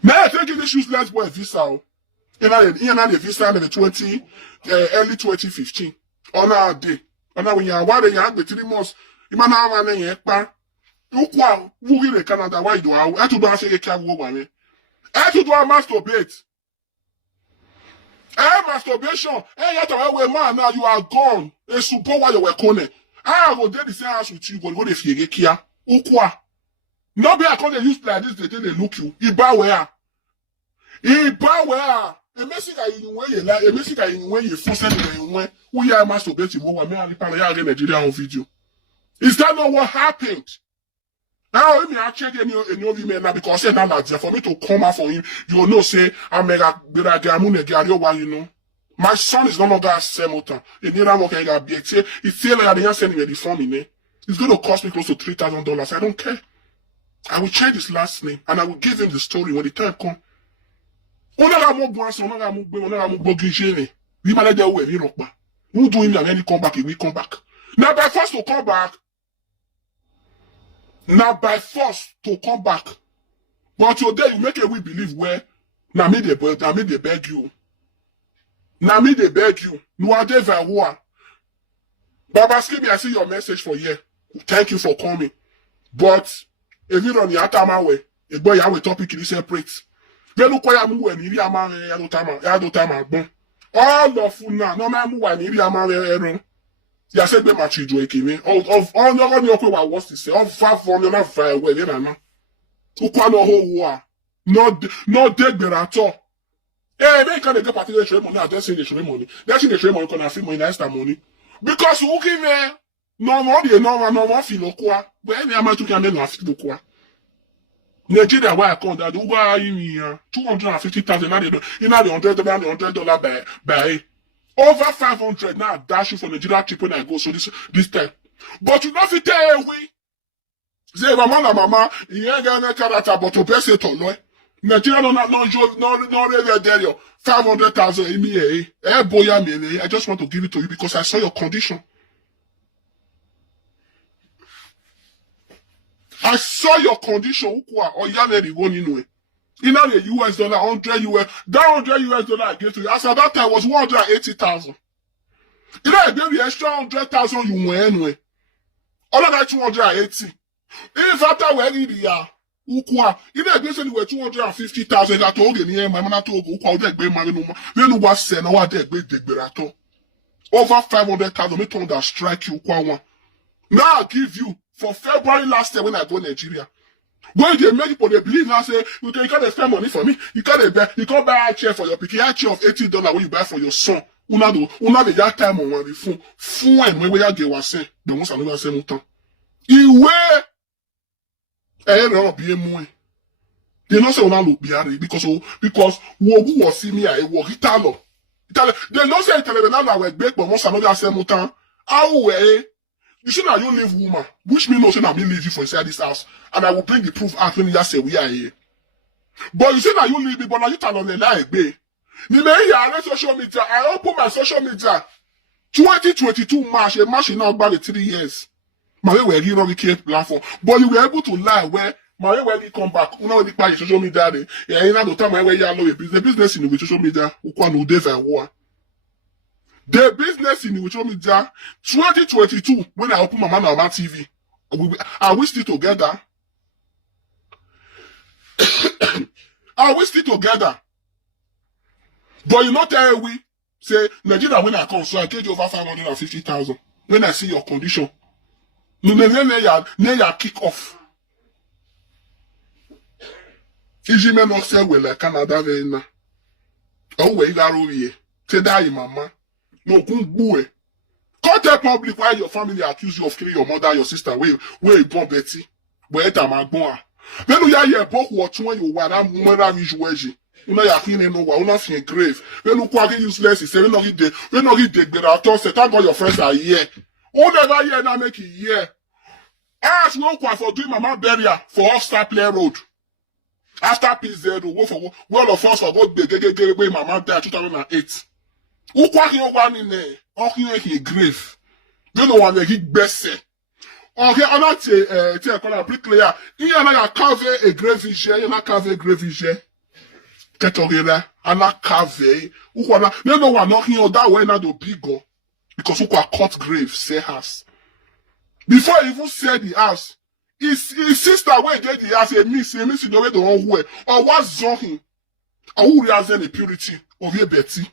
Now I take this useless boy visa. In the visa in the early 2015. On our day. On our when you are the 3 months. You man have an ekpa. Ukwa, who in Canada, why do I to do a shake a woman? I to do a masturbate. Masturbation. Yet away man now you are gone. A support while you were calling. I will do the same house with you, but what if you get here? Ukwa. Nobody I call use like this, they look you. Iba where? Iba where? A message in way you like, a message in way you force anyway. We are masturbating more than Nigeria on video. Is that not what happened? Now let me check any women now because say that for me to come out for him, you will know say I'm mega you know. My son is no longer a semotan. It's like they are sending me the form in it. It's going to cost me close to $3,000. I don't care. I will change his last name and I will give him the story when the time comes. Who do him and any come back, he will come back. Now by force to come back. Now by force to come back. But today you make a we believe where Na me they beg you. Na me they beg you. No ade vawa. Baba Skibby, I see your message for here. Thank you for coming. But if you don't yatama way, a boy have a topic in separate. Velu kwaya mu we ni ri amare ya do tama agbon. All of una no ma mu wa ni ri amare ero. Ya se gbe match ijo ekimi. Of all no ni okwe wa wants to say. Of 500 na fire we ni na. Ukwa no ho wa. No degbere at all. Eh, they can't get particular show money. I don't say they show money. They say they show money can free money extra money. Because who give me no more feel Ukwa. But any amount you can no feel Ukwa. Nigeria why I come that Uber me 250,000 now they $100 by over 500 now dash you for Nigeria trip when I go so this time. But you know if you tell we say mama you ain't gonna character but to best it on Nigeria no really there you 500,000 in me boya me I just want to give it to you because I saw your condition. I saw your condition, Ukwa, or Yaneri one in way. You know the US dollar, 100 US, that 100 US dollar I gave to you. As at that time was 180,000. You know, I gave you extra 100,000 you went anyway. All of that 280. If after we need the Ukwa, you know, I gave you 250,000 that told you, my man told Ukwa, that be my number. Then was sent over there, big berato. Over 500,000, me told that strike you, Ukwa one. Now I give you. For February last year when I go to Nigeria. When they make people they believe now say you can't spend money for me. You can't buy a chair for your picky, a chair of $80 when you buy for your son. Una the that time on one phone. Phone when we get was say the most another say mutan. Iwe no be more. They not say una look biari because wo was see me I wo Italo. They not say tell now that we beg but most another say mutan. How we you see now you leave woman, which means no say now me leave you for inside this house, and I will bring the proof out when you just say we are here. But you see now you leave me, but now you turn on the line, babe. Social media. I open my social media. 2022 March, a March now about 3 years. My way where you know we can't platform, but you were able to lie where my way when you come back, you know when you buy social media. Yeah, you know the time where you know the business in the social media. Ukwa no dey for war. The business in the social media 2022 when I open my man on my TV, are we still together? Are we still together? But you not tell we say Nigeria when I come, so I gave you over 550,000. When I see your condition, you kick off. If you not say well like Canada, then oh wait, that over here. Say that mama. No, good. Can't tell public why your family accuse you of killing your mother and your sister. Where you born Betty? Where it am born? When you hear both what when you were that mother visual. You know, you're feeling no, you're not feeling grave. When you quite useless, you say, when you get better, I thought, thank God your friends are here. All never here now make it here. Ask no quite for doing mama burial for Off-Star Play Road. After PZ, go for well of us for God, get away mama died 2008. Who quite your one in there? Or he grave. You know what he best say. Okay, I'm not tell a bricklayer. Here I carve a grave here, you not carve a grave here. Get together, and not carve. Who wanna, you know what, knocking on that way, not the big go. Because who can cut grave, say house. Before he even said the house, his sister went get the house, a miss the way the wrong way. Or what zone him? Or who has any purity of your Betty?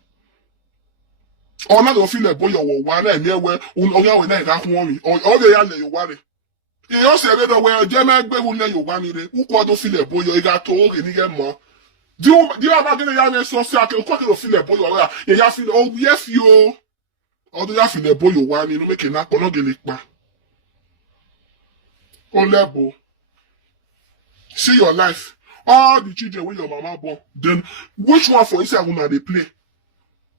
Or not feel like boy or one and there where when I got one or the other you worry. You also said that where German will let you one who can't feel like boy you got told and get more. Do you have a young so circle quite feel like boy or you have feel oh yes you or do you feel like boy you one you make a knock or not get it back. Oh level. See your life. All the children with your mama born. Then which one for inside when they play?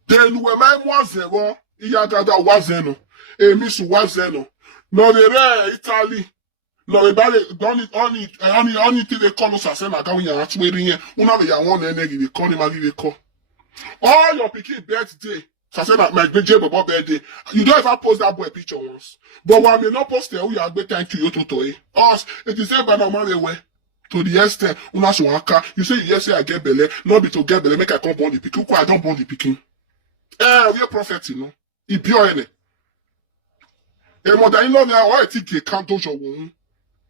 Then we my 1-0, Iyagada 1-0, Emisu 1-0. No, the rare Italy. No, the bally only thing they call us as an account you're actually here. Una be ya one energy, they call him and give a call. All your picking birthday. So I said that my Bobo birthday. You don't ever post that boy picture once. But when I may not post it, we are better thank you to us. It is said by no man way. To the extent, una so waka, you say yes, say I get belle, not be to get belle, make I come born the pikin. Ukwa, I don't born the pikin. We a prophet, you know. He pure any. Mother-in-law now, why I think you can't touch your woman?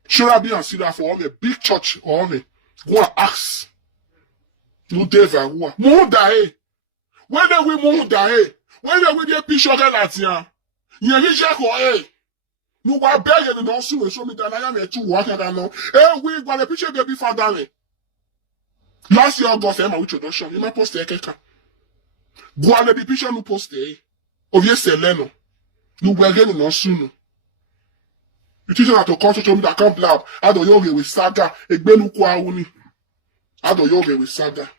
Should I be and see that for all the big church or me? Go and ask. No devil, who? Munda, when they we Munda, when they we get picture like that, you reach out, no, I beg you, don't show me that I am a two worker. We got a picture baby father. Last year, August, I'm a introduction. You might post a keka. Go on the picture, no post a. Obviously, Seleno. No, we're getting no soon. You teach her to come to me that can't blab. I don't yoga with saga. A ben Ukwa uni. I don't yoga with saga.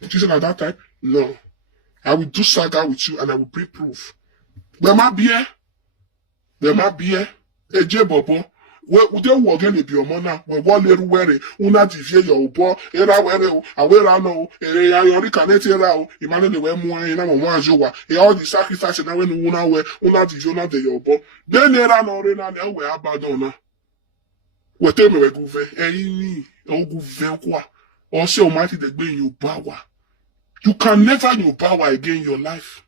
You teach her at that time? No. I will do saga with you and I will bring proof. Where my beer? There might be a bobo. Well, they will again be your mona. When one little wearing, una divie your bo, era where I wear I know, a canete rao, Emmanuel the way more in a one joa, all the sacrifice and I went una wear, una divina de your bo. Then era no rena, where abadona. Whatever we go ver, oh go ver, also almighty the way you bower. You can never you bower again in your life.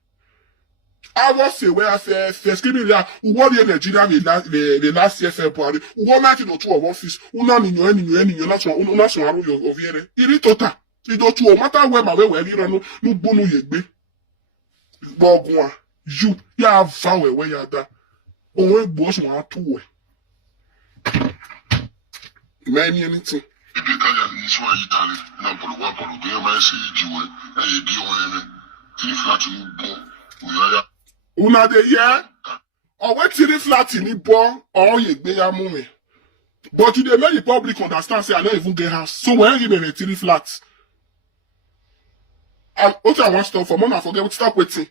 I was say where I say first give me that what the Nigeria the last year February what might no two of office una ni not una so aru yo oviere iri total it do two matter where my way ira no bonu yegbe gbogun a you ya vow where ya da ohun egbo so wa tu we me anything ibi ka ya ni so ayitale na bolu wa bolu de ma se jiwe e bi won ni ti flat ni bo oya una de yeah or wait till the flat in the ball or you be ya move. But you dey make the public understand say I don't even get house. So when you be 3 flats, and what I want stop for mona forget what stop waiting.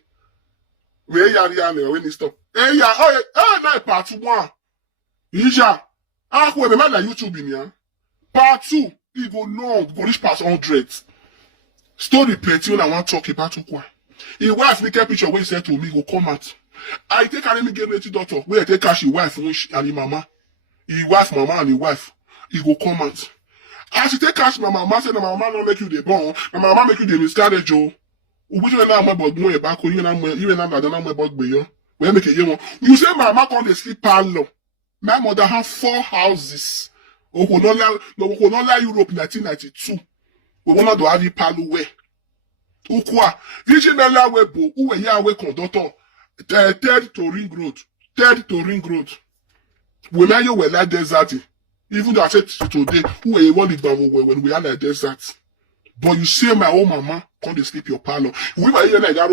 Where ya when you stop. Hey ya na part 1. Ija. We be man na YouTube in here. Part 2, you go long, go reach past 100. Story plenty when I want to talk about Ukwa. His wife make a picture where he said to me, go come out. I take her me get ready daughter. Where I take cash his wife and his mama. His wife, mama and his wife. He go come out. As he take cash my mama say, my mama not make you the born. My mama make you the miscarriage. Which one now my bug more back or even now I don't know my bug be where make a young. You say my mama can't sleep parlor. My mother have 4 houses. We will not allow Europe in 1992. We will not have a parlor where. Ukwa, Viginella Webo, who were Yahweh conductor, third to Ring Road. When I were like desert, even though I said today, who were one when we are like desert. But you say my own mama, can't sleep your parlor. We were here like that,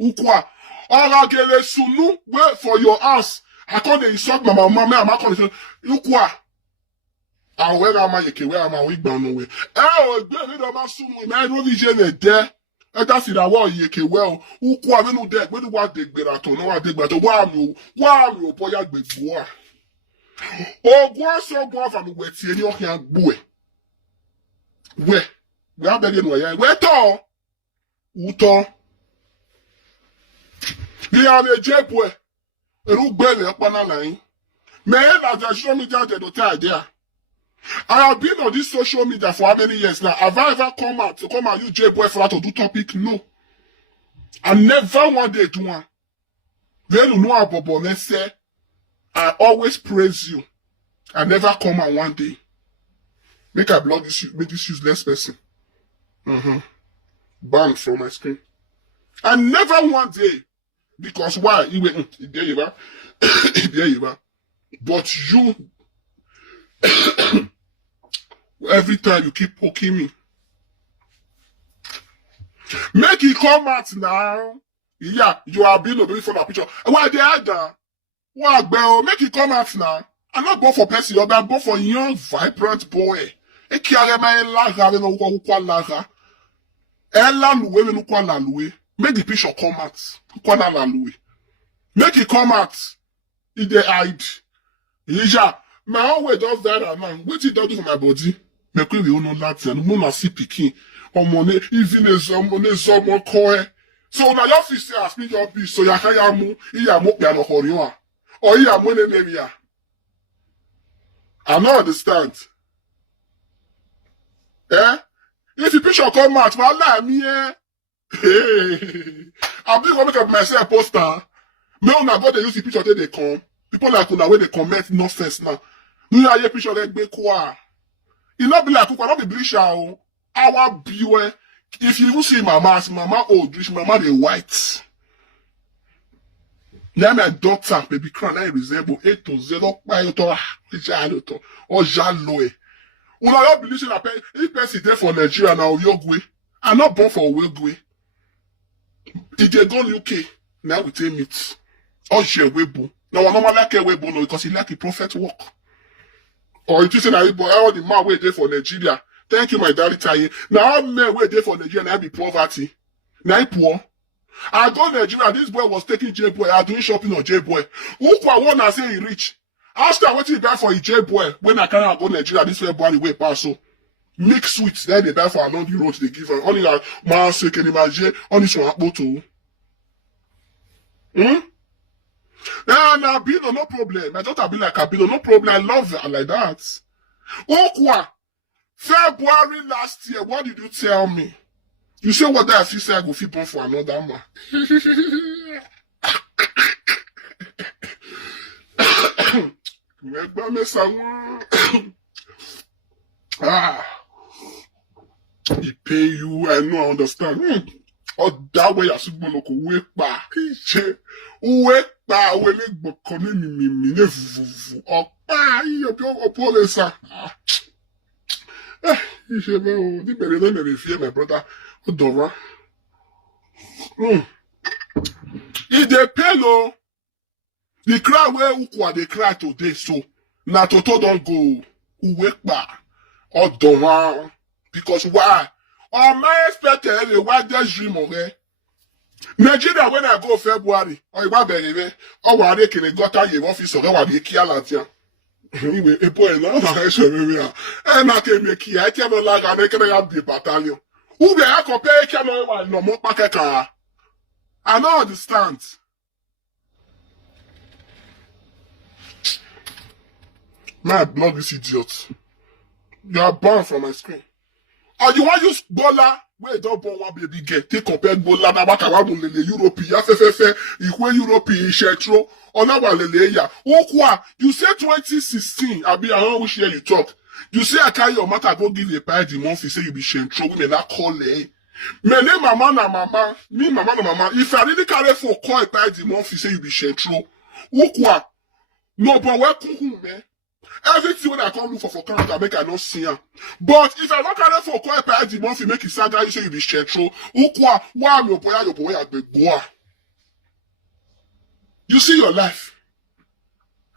Ukwa, all gele sunu, wait for your house. I can't insult my mama, I'm not Ukwa. And where am I? Where am I? We don't know where. Oh, baby, I'm assuming my religion there. And that's it. I want you well. Ukwa me no dead. We do what they better to know what they better. Why me? Boy, I be boy. Oh, boy, so boy, from where see any of your boy. Where? We are begging where? Where to? Uto. We are the jet boy. And who belly up on a line? Man, I show me that the hotel there. I have been on this social media for how many years now? Have I ever come out use J-Boy for to do topic? No. I never one day do one. When you know about Bobo, say, I always praise you. I never come out one day. Make I block this, make this useless person. Banned from my screen. I never one day. Because why? You went, there you are. There you are. But you, every time you keep poking me. Make it come out now. Yeah, you are being obeyed for that picture. Why they are there? Why, bro? Make it come out now. I'm not born for person, I'm born for young, vibrant boy. E kiare ma e laga, we no ukwa laga. E la luwe, we no ukwa la luwe. Make the picture come out. Ukwa la luwe. Make it come out. It they hide. Yeah. My own way does that now. What it does for my body? Me kwe we no Latin. No na si pikin. Omone even someone call. So now your sister ask me your piece. So ya kaya mu. Iya mo piano horiwa. Or iya mo ne ya. I don't understand. Eh? If the picture come out, voila, me, eh? Hey. I'm doing make up myself poster. Me una go dey use the picture till they come. People like una wey they comment nonsense now. You hear picture like Ukwa. It not be like Ukwa, not be bleach o. Our beware. If you even see mama old, rich mama they white. Now my daughter, baby crown, I resemble 8 to 0, jalo or jalo. Una not believe that if person there for Nigeria now, Yogwe. I'm not born for Wegwe. If they go UK, now we take meat. Or share Webo. Now I normally like a Webo because he like a prophet work. Or it is an all the man wait there for Nigeria. Thank you, my daddy Taye. Now all men wait there for Nigeria now be poverty. Now I poor. I go Nigeria, this boy was taking J-boy. I doing shopping on J-boy. Ukwa one I say he rich. After what he buy for a J-boy, when I can't go Nigeria, this way boy way pass so. Mix sweets, then they buy for along the road, they give her. Only like, man, so can imagine, only so happen to. Nah, Bino, no problem. My daughter be like a Bino, no problem. I love her like that. Ukwa, February last year, what did you tell me? You say what that you say I go fit born for another man. He pay you, I know, I understand. Or that way, I should go look wake back. Wake back, when it go come me, or your police. You should know, the baby, let me fear my brother. Dora. If they pay low, the cry where Ukwa they cry today, so na Toto don't go wake back or Dora. Because why? Or my expected the wildest dream of her. Nigeria when I go February, or you baby, or what they can got a office or what they kill at you. Anyway, a boy now, I show me. And I can make you, I tell you like I can have the battalion. Who be I compare Kano no more packet? I don't understand. My blood is idiot. You are banned from my screen. Or you want use Bola? Where don't born one baby get? Take compare Bola na baka wa lele Europe ya fefefe. Ikwe Europe ishetro. Ona wa lele ya. Ukwa, you say 2016. I don't wish you talk. You say I carry your matter go give a pie the month. You say you be shentro. We may not call it. Me name mama na mama. Me mama na mama. If I really carry for call a pie the month, you say you be shentro. Ukwa. No, but where kuku man? Everything when I come look for Canada, make I not see her. But if I don't carry for call a pie the month, you make it sad. You say you be shentro. Ukwa. Why am your boy a big boy? You see your life.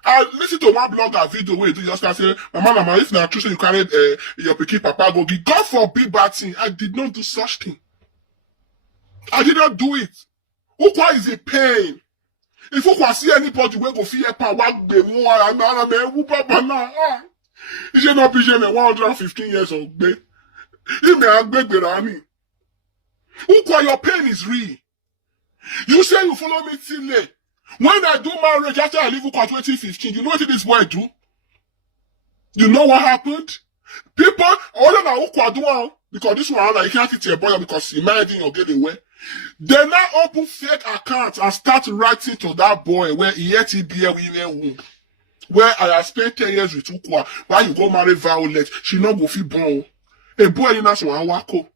I listen to one blogger video where you just say, Mama, if not true, so you carried your picky papa go give. God forbid bad thing. I did not do such thing. I did not do it. Ukwa is a pain. If Ukwa see anybody where go fear power, the more I'm not a man. He should not be 115 years old. He may have beg the Rami. Ukwa, your pain is real. You say you follow me till late. When I do marriage after I leave Ukwa 2015, you know what this boy do? You know what happened? People, other than Ukwa do because this one, like, you can't hit your boy because he married in or get away. They now open fake accounts and start writing to that boy where he yet he be a woman where I have spent 10 years with Ukwa. Why you go marry Violet? She not go fit born. A boy in us one wako.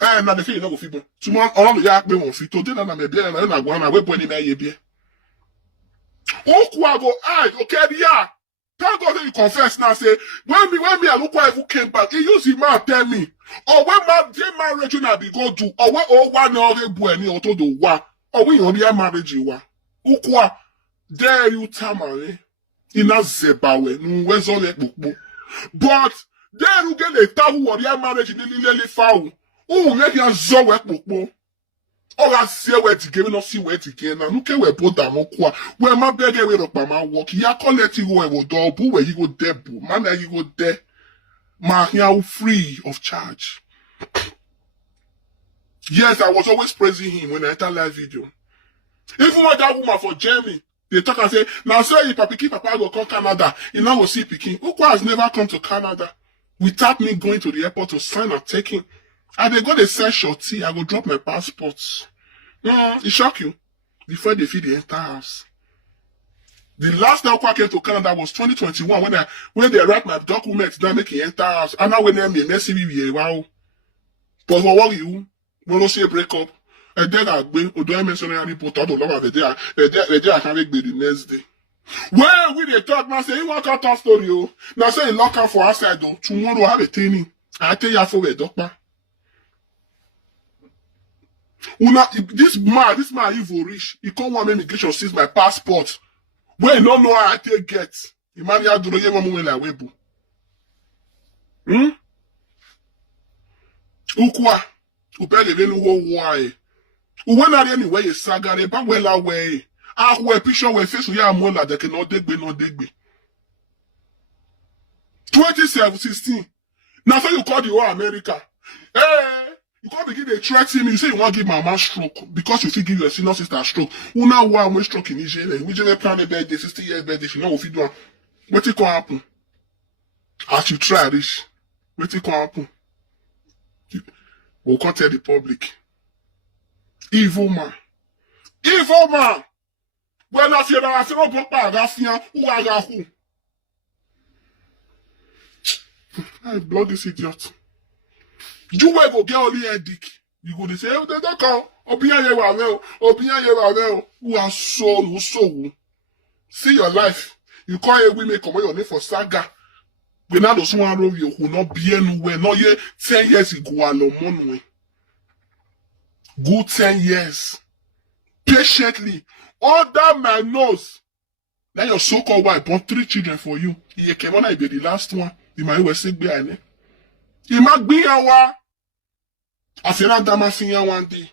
And now the thing you not go fit born. Tomorrow all the yak be won't fit. Today na me be na go na we boy ni me ye be. Ukwa go okay yeah. Thank God that you confess now. Say when me and Ukwa even came back, he used him man tell me. Or when my marriage na be go do. Or when one or boy ni auto do wa. Or when you be marriage wa. Ukwa there you tamare. Ina zebawe nwezo le kpokpo. But there you get a tahu or your marriage ni lele fawu. Make ya zo we kpokpo. Or I see where to give, not see where to get. Now, look at where both them are. Where my beg away up my work. Ya collect you go and double where you go there, boo. Man, you go there. Man, you free of charge. Yes, I was always praising him when I enter live video. Even when that woman for Jamie, they talk and say, now say if Papa go come Canada, you now will see Peking. Ukwa has never come to Canada. without me going to the airport to sign and taking. And they go to sell shorty, I go drop my passport. It shock you. Before they feed the entire house. The last time I came to Canada was 2021 when they write my documents down make it enter house. And now when they messy me, wow. But for what you want to see a breakup? And then I don't mention any put out of love the day I can make the next day. Well, we they talk now say you want to tell story, oh. Now say you lock up for outside though. Tomorrow I have a training. I tell you for a doctor. This man evil rich. He come one immigration seize my passport. When you don't know how I take get. Imagine how do you want like Weibo. Ukwa. Upele venu wo why. Uwe na anywhere you sagare ba wela way. Ah, we picture we face we are more like they cannot degbe no degbe. 2016. Now so you call the whole America. Hey, you can't begin to threaten me. You say you want to give my man stroke because you think give your senior sister a stroke. Who now want stroke in Nigeria? We just plan a birthday, 60 years birthday. She know if you do. What it can happen? As you try this, what it can happen? We'll can't tell the public. Evil man. Evil man. When I feel that I feel who I got who. I block this idiot. You will go get only a dick. You go to say, oh, they don't come. Opinion you are well. Opinion you are well. Who are so. See your life. You call a women come on your name for saga. We now do someone of you who not be anywhere. Not yet 10 years ago alone. Good 10 years. Patiently. Under my nose. Now your so-called wife born 3 children for you. He came on, I be the last one. He might well say behind it. He might be a I feel like that one day.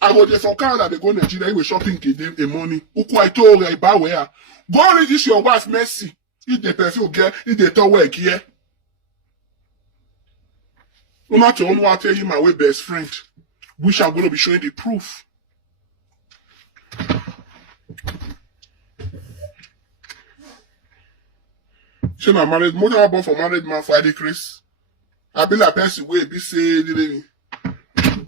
I go there from Canada, they go to Nigeria, he was shopping a money. Ukwa told her about where. Go read this your wife mercy. If the perfume get, if the towel wear gear. No matter on what I tell you my way best friend. Which I'm gonna be showing the proof. She na married, mother I born for married man Friday Chris. I be like person way be say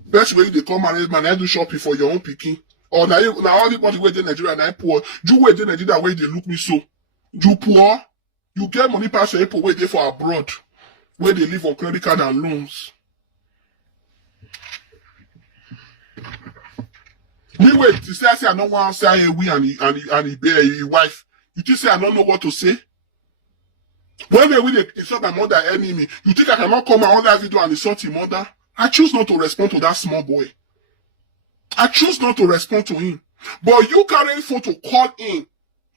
best way they come married man, I do shopping for your own picking. Or now all the country where they Nigeria and I poor. You where they Nigeria where they look me so. You poor, you get money pass your people where they for abroad. Where they live on credit card and loans. Me wait, to say I don't want to say we and he bear your wife. You just say I don't know what to say. When they insult my mother enemy, you think I cannot come out on that video and insult your mother? I choose not to respond to that small boy. I choose not to respond to him. But you carrying phone to call in,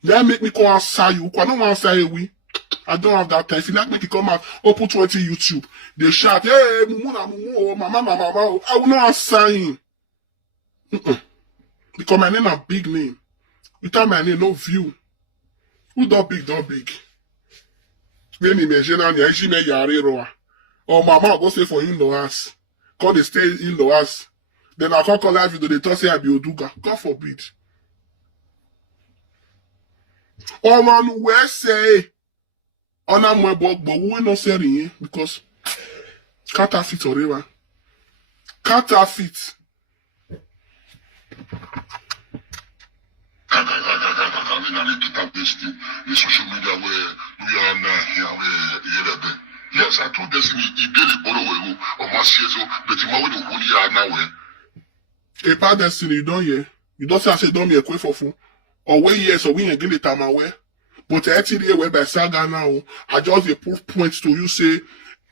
that make me come outside you. I don't want to say we. I don't have that time. If you like make it come out, open 20 YouTube. They shout, hey, mumu, mama. I will not answer him. Because my name is a big name. Without my name, no view. Who don't big? When he mentioned that he may yare roa. Or mama go say for in-laws. Call they stay in-laws. Then I call live video, they talk say I be Oduga. God forbid. Or man, where say, on a more but we not selling it because counterfeit or whatever. Counterfeit. The social media where we are now here, where yes, I told Destiny he did it borrow or my season, but he might do who now where. A part Destiny, you don't hear. You don't say I say don't be a quick for food. Or wait yes, or we ain't get it time away. But actually, where by saga now, I just a proof points to you say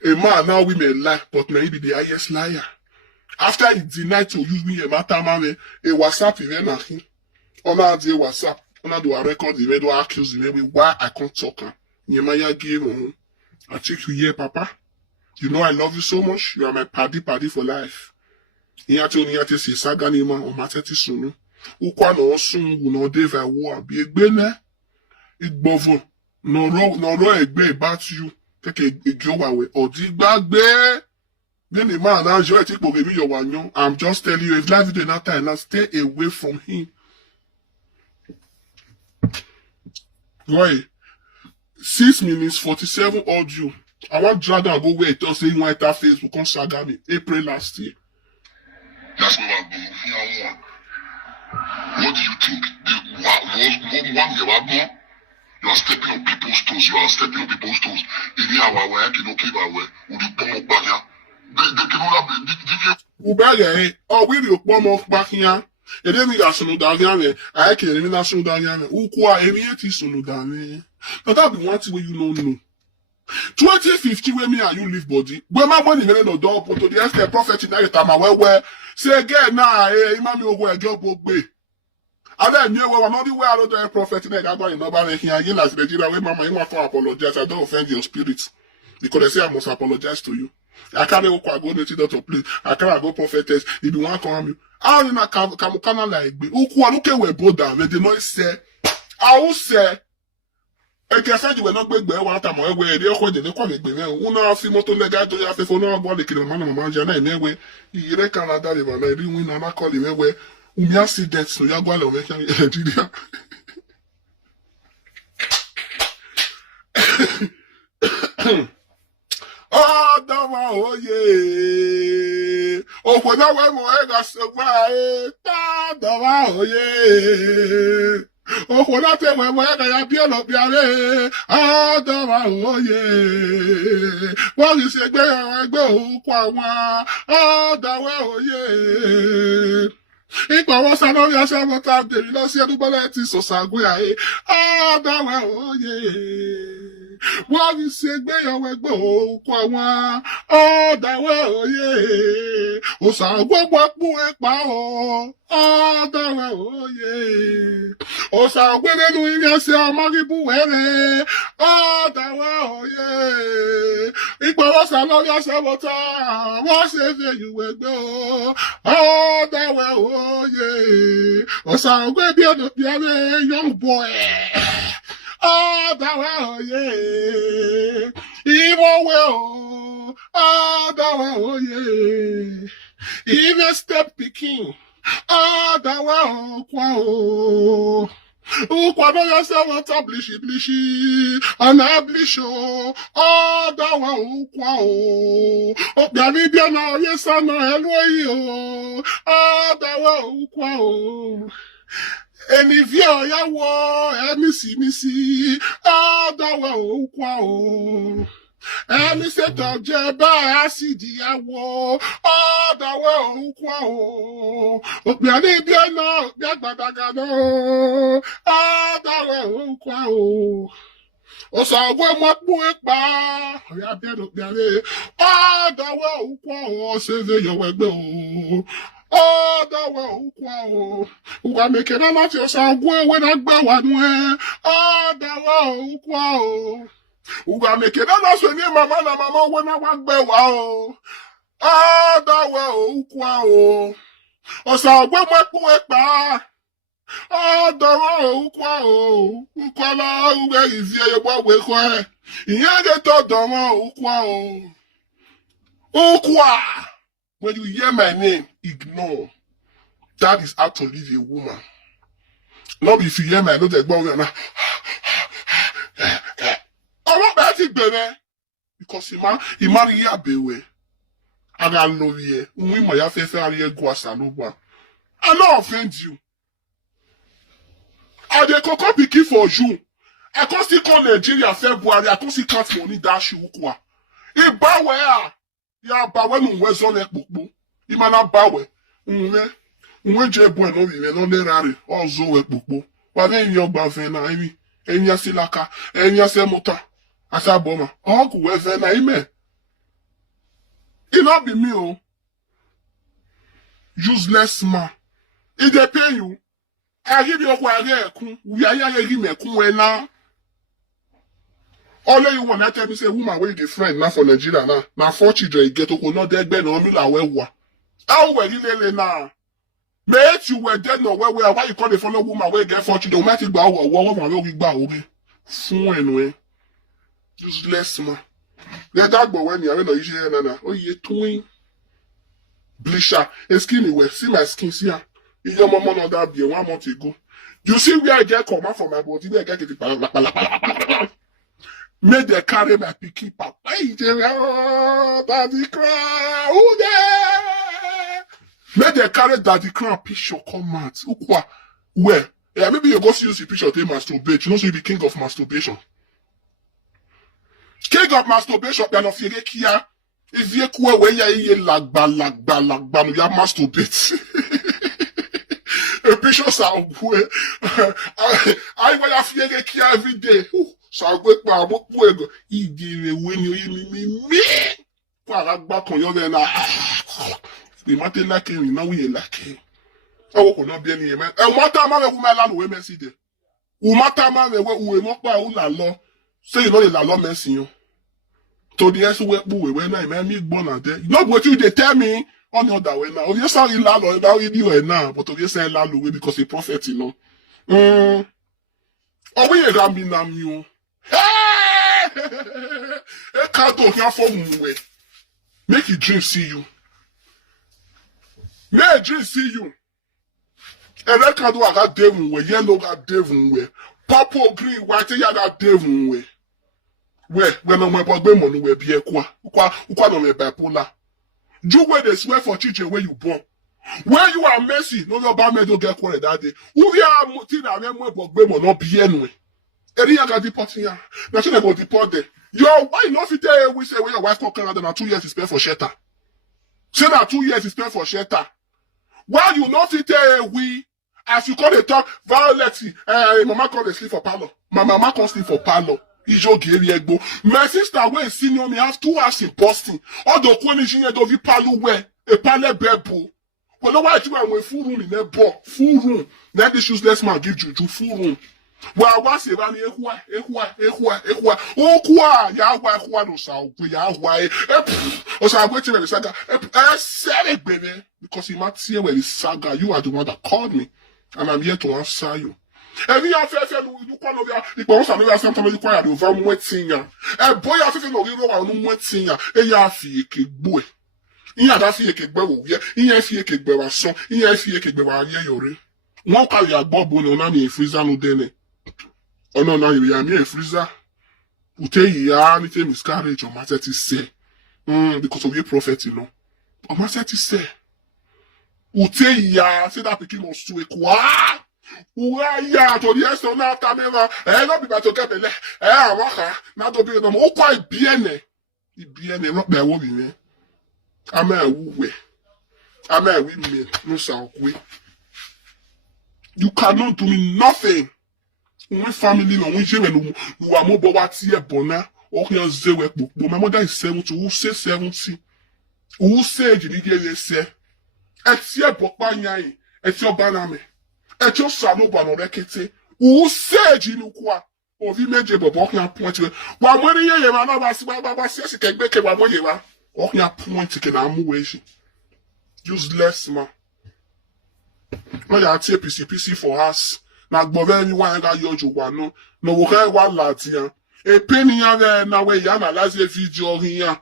a man now we may lie, but maybe the highest liar. After he denied to use me a matter man, a WhatsApp event at him. On our day WhatsApp. On do a record the way do accuse the way why I can't talk. Nyemaya game I take you here, Papa. You know I love you so much. You are my paddy for life. Nyate si saga ni ma o mateti sunu. Ukwa no sun no deva wo abi egbe ne. Igbovo no ro egbe about you. Take a wa we odigbagbe. Then the man now you take give your wanyo. I'm just telling you if life is not time now stay away from him. Why? 6 minutes 47 audio. I want drag and go where it does say you want that Facebook on saga me April last year. That's what I'm doing. What do you think? One year, one you are stepping on people's toes. You are stepping on people's toes. In here, I can keep away. Would you come up back here? They cannot have. Oh, we will come off back here. And then we got some Daniel. I can't even ask some Daniel. Ukwa, Emiati Sonodane. Now that be one thing where you don't know. 2050 where me and you live body. When my money made no door, but to the extent prophet in that time, where say again now, Imam you go a job way. And then you were not the way I don't do prophet in that one in nobody here. You like Nigeria where mama you want to apologize. I don't offend your spirit. Because they say I must apologize to you. I can't go native doctor, please. I can't go prophetess. If you want to come, I don't know, can like me. Ukwa, look at where brother, they did not say. I will say, I can say you were not going to one time where they are the quality. One of the motor legal to your phone, no one the man, Jana, and anyway, you reckon that I didn't win and I call him away. You see that, so you're going to make Nigeria. Oh, dama, oh, yeah. Oh, when I went more, I got so quiet. Dama, oh, yeah. Oh, when I tell my wife, I appear up here. Ah, dama, oh, yeah. What you say, I go, Ukwa. Ah, dama, oh, yeah. Ikwa was another several times, they don't see anybody so sagwe. Ah, dama, oh, yeah. Wọ́n fi ṣe gbéyàwó ẹgbẹ́ òkú àwọn ọ̀dàwẹ̀ òye. Òṣàgbọ́gbọ́ pún ẹ̀pà ọ̀ ọ̀dàwẹ̀ òye. Òṣàgbé nínú ilé ṣe ọmọdébù wẹ̀rẹ̀ ọ̀dàwẹ̀ òye. Ìpọ̀wọ́sà lórí ọ̀sẹ̀ wọ́tà wọ́n ṣe fi ìwé gbé ọ̀dàwẹ̀ òye. Òṣàgbé bí ọ̀dọ̀ bí ẹ̀rẹ̀ young boy. Oh, that way, yeah. Even well, oh, that way, yeah. Even step picking, oh, that way, oh, Ukwa no yourself want to blishy, and I blish, oh, that way, Ukwa, oh, Garibian, oh, yes, I know, hello, oh, that way, Ukwa, and if you're war, me see, oh, that way, Ukwa, and me set up Jeba, I see the war, oh, that way, Ukwa, oh, Garibian, oh, Gabadagano, oh, that way, Ukwa, oh, so I went my boy, I better be there, oh, that way, Ukwa, oh, say your way, oh, that way, Ukwa, Ukwa make it a lot of yourself when I go one way. Oh, that way, Ukwa, Ukwa make it a lot of your mama when I want to go. Oh, that way, Ukwa, oh, so I went my boy, oh, that way, Ukwa, Ukwa, where is your boy? Where? You get to the Ukwa, Ukwa. When you hear my name, ignore. That is how to leave a woman. Not if you hear my name, you're not. Oh, that's it, baby. Because he marry ya, baby. I got love you. We might have a guasa. I don't offend you. I dey cocoa picky for you. I can't still call Nigeria February. I can't still count money dash you. He bow where? Ya bawe n'uwe zone ekpukpu. Ima na bawe. Nwe je bwe no vive no le rare. Ozo ekpukpu. Wale nyo bave na imi. Enya silaka. Enya se mota. Asa boma. Oku weve na ime. It not be me, oh. Useless man. It dey pay you. I give you kwa ekun. We are here give me ekun we na. Only you want to tell me say woman wey dey friend now for Nigeria now. Now 4 children you get to not dead no me la wewa. How we really now? Mate you were dead no where why you call the follow woman wey get 4 children? Mate gba wo ma we gba ore. Fun enwe. Useless man. Let that go when you are no ise na na. Oh ye twin. Blisha. Skin me well. See my skin see am. Your mama no that be 1 month ago. You see where I get come out from my body, I get it. Make they carry my pikin papa. Oh, daddy cry. Who there? Make they carry daddy cry picture come out. Ukwa. Where? Yeah, maybe you go see use the picture to masturbate. You know, so you be king of masturbation. King of masturbation, you're not feeling kia. If you go where you lagba, no, you masturbate. A picture sound where I will feeling kia every day. So I go pa mo po ego. Igire when you me. Kwa lagba kan yo there na. The matter like you now we like. I will not be any man. And what time I will my land we mercy there. Ou matter man we mo pa ou la law. Say you know the law mercy you. To the answer we na me born and there. Not what you they tell me on the other way now. Oh, yes, sorry, la law that we do now, but you say la law because a prophet, you know. Oh, we ram me na you. Hey! E can't talk here for me. Make your dream see you. Make a dream see you. And that can't do I got devil way, yellow got devil way, purple, green, white, you got devil way. Where when I'm about them on we be Ukwa no me bipolar. Do where they swear for teaching where you born. Where you are messy, no your bad don't get quarrel that day. Who we are mutina and we about them on not be anyway. Any got deport here. Now she go deport there. Yo, why not fit tell we say when your wife come Canada na 2 years is spent for shelter. Say that 2 years is spent for shelter. Why you not fit tell we as you call the talk violently, mama call the sleep for parlor. My mama can't sleep for parlor. My sister went senior me have 2 hours in Boston. All the Queen do vi palu where a pale bebo. Well, no why you went full room in that ball, full room. Let the useless man give you full room. Well, I was saying, Ukwa, Yahweh, no sound, Yahweh, or so I'm waiting for the saga. I said it, baby, because he might see where the saga, you are the one that called me, and I'm here to answer you. Every affair, you call over, you go somewhere, sometimes you call over wetting ya. A boy, I feel no hero, no wetting ya, a yafi, a boy. In a daffy, a bow, in a fee, a bow, so, in a fee, a bow, yori. One call your bob on a freezer no dene. Oh no, now you are me a freezer. Ute ya, anything miscarriage or matter to say. Because of your prophet, you know. Or matter to say. Ute ya, say that picking us to a qua. Ya, to the yes or not, camera. Not be about to get the waka. Not to be no more quite bien. Bien, not by woman. I'm a woo. I'm a women. No sound we. You cannot do me nothing. My family no we share no you are more what here bona or here zero but my mother is 70 who say 70 who say you say etie pokpa nyan etie baname etie sano bano rekete who say you Ukwa ovi meje bobo kan point we wa mo ni ye ma na ba si ba si kegbe ke wa mo ye wa o kan point ke na mu we shi useless man. No ya tie PC for us. Na gbove anyone that you no we can one latia. A penny na we analyze the video here.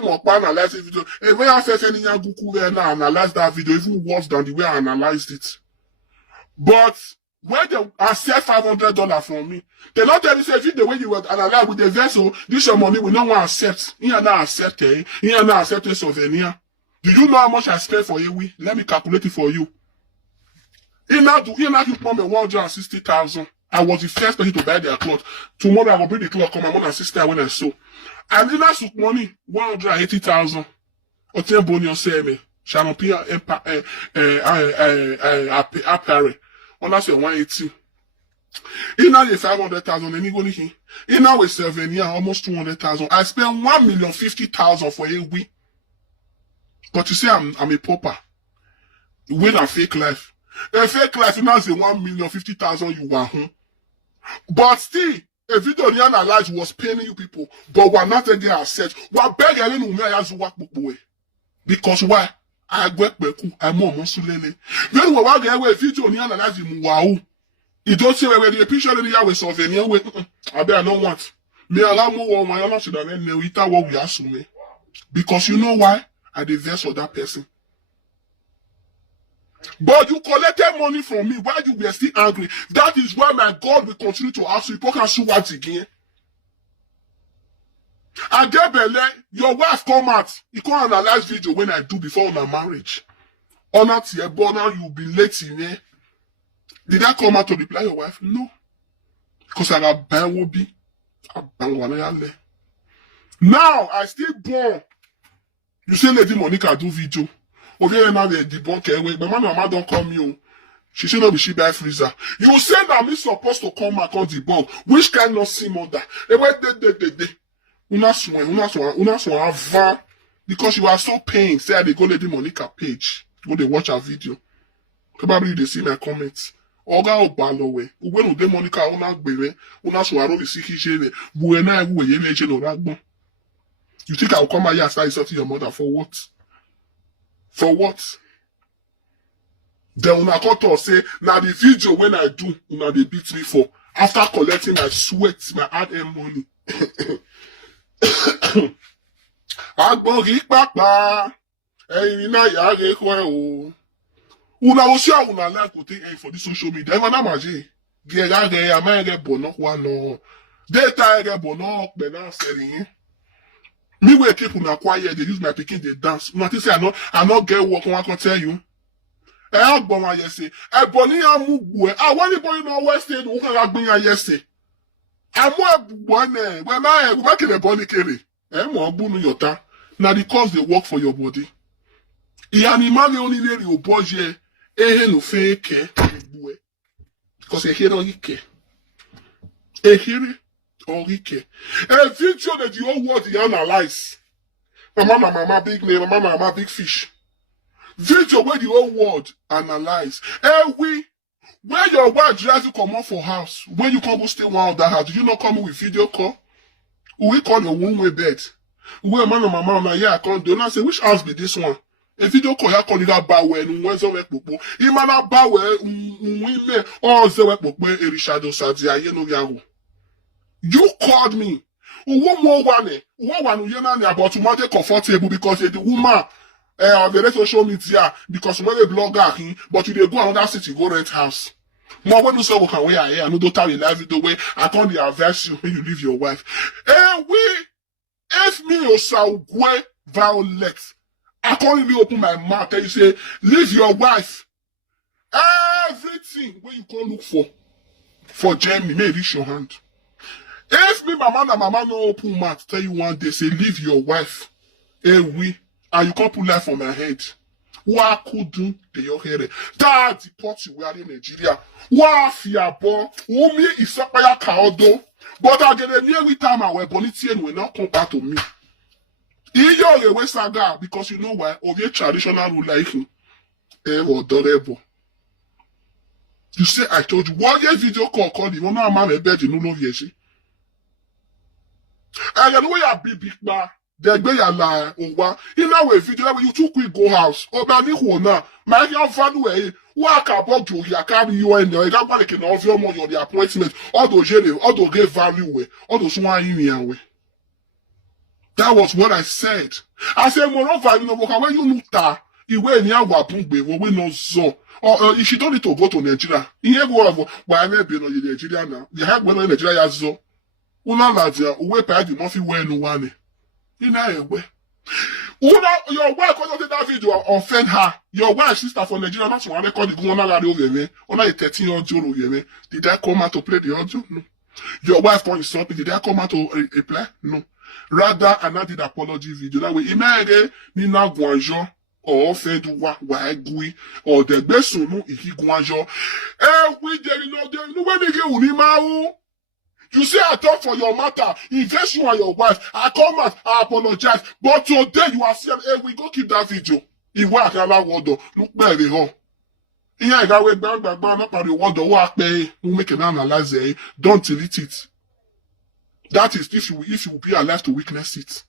Mo analyze the video. E we have any guku na analyze that video even worse than the way I analyzed it. But when they accept $500 from me, they not tell me say the way you were analyze with the vessel, this your money we no want accept. You not accept it. You not accept a souvenir. Do you know how much I spent for you? Let me calculate it for you. He now you put me 160,000. I was the first person to buy their clothes. Tomorrow I will bring the clothes come my mother and sister when I sew. And then I took money 180,000. Oten bonio say me. Shall appear apparel. On that say 180. He now the 500,000 and he go here. He now with 7 years almost 200,000. I spent 1,050,000 for a week. But you say I'm a pauper. With a fake life. A fake life, you now say 1,050,000 you want home. But still, a video you analyze was paying you people, but we're not taking accept. We're begging you to work boy. Because why? I work beku, I'm more monsulele. Then we want to video you analyze you wow. You don't say where the picture in the hour with souvenir with I bet I don't want. Me allow more my honor should have known it what we assume. Because you know why? I diverse for that person. But you collected money from me while you were still angry. That is why my God will continue to ask you. People can see what again. I get belle, your wife come out. You can't analyze video when I do before on a marriage. Honor to your born, you'll be late in here. Did I come out to reply your wife? No. Because I got bang will be. Now, I still born. You say Lady Monica do video. Okay, now they debunk away. But my mama don't call me. She should not be she buy freezer. You say that me supposed to come back on debunk. Which kind of see mother? They went de. Una swan avant. Because you are so pain. Say they go Lady Monica page. Go they watch her video. Probably they see my comments. Oga Obalowe. When Lady Monica una gbere. Una swan roll the siki jere. Buena ewu ye leje no ragbon. You think I'll come out here and start insulting your mother for what? For what? Then una come to say, now the video when I do, una they beat me for after collecting my sweat, my hard-earned money. Agbori papa, na yare kwe o. Una osha una like to take for the social media. Even na maji, gera amere bono kwa no. Data ere bono bena seri. Me wey keep una quiet, they use my pikin they dance. Una think say I not get work. I can tell you. Agbon wa yese. Eboni amugwe. When the boy no West State, who can agbin ya yese? Amu ebone. We ma kele boni kele. Mo agbunu yota. Na the cause they work for your body. Iyanima le only le your boje. No fake. Because you hear no ike. Ehire. Orike. A video that the whole world analyze. Mama big name, mama big fish. Video where the whole world analyze. Where your wife drives you come out for house, when you come go stay one of that house, did you not come with video call? We call your one way bed. Where mama, yeah, I can't do. And I say, which house be this one? A video call ya call that bawe and when's the work popo. Imana bawe, women, all the work popo, Erishado Sadia, no yahu. You called me. One more one about to make comfortable because the woman on the social media because when they blogger but you go another city go rent house. More when you say okay where I am, no don't tell you live the way I can't advise you when you leave your wife. If me or so violate, I can't really open my mouth and you say leave your wife. Everything when you can look for Jamie may reach your hand. If me mama no open mouth tell you one day say leave your wife, and you can't put life on my head. What could do the your hair? That deport you were in Nigeria. What fiabo? Umi is up by a kaodo. But I get a near with time our bonitian will not come back to me. You're a saga because you know why of your traditional rule like him. Ever adorable. You say I told you one year video call the one man a bed in no yeshi. And you know where you be big man. They be ya la owa. In our video, you too quick go house. Obani hona. My young value. Work about you. You carry you in there. You got like an of your money on the appointment. All those general, all those get value. All those one in here. That was what I said. I said, moreover, you know, when you look that, you wear near Wapungbe, we know so. Or if you don't need to go to Nigeria, you have go why I may be in Nigeria now. You have one in Nigeria as so. Una ladia, we pay the money when no one. You know, your wife can't that video offend her. Your wife sister from Nigeria, that's why they call the Guna radio game. Only a 13-year-old game. Did I come out to play the audio? No. Your wife can't insult me. Did I come out to play? No. Rather, I not did apology video. That way, imagine ni na guanjo or offend wa gui or the best no iki guanjo. We there you know when they get unimao. You say I talk for your matter, invest you and your wife. I come out, I apologize. But today you are saying, hey, we go keep that video. If we are allow word, look by the home. Yeah, that way, bang, not by the word, what pay, we make an analyze, don't delete it. That is if you will be alive to witness it.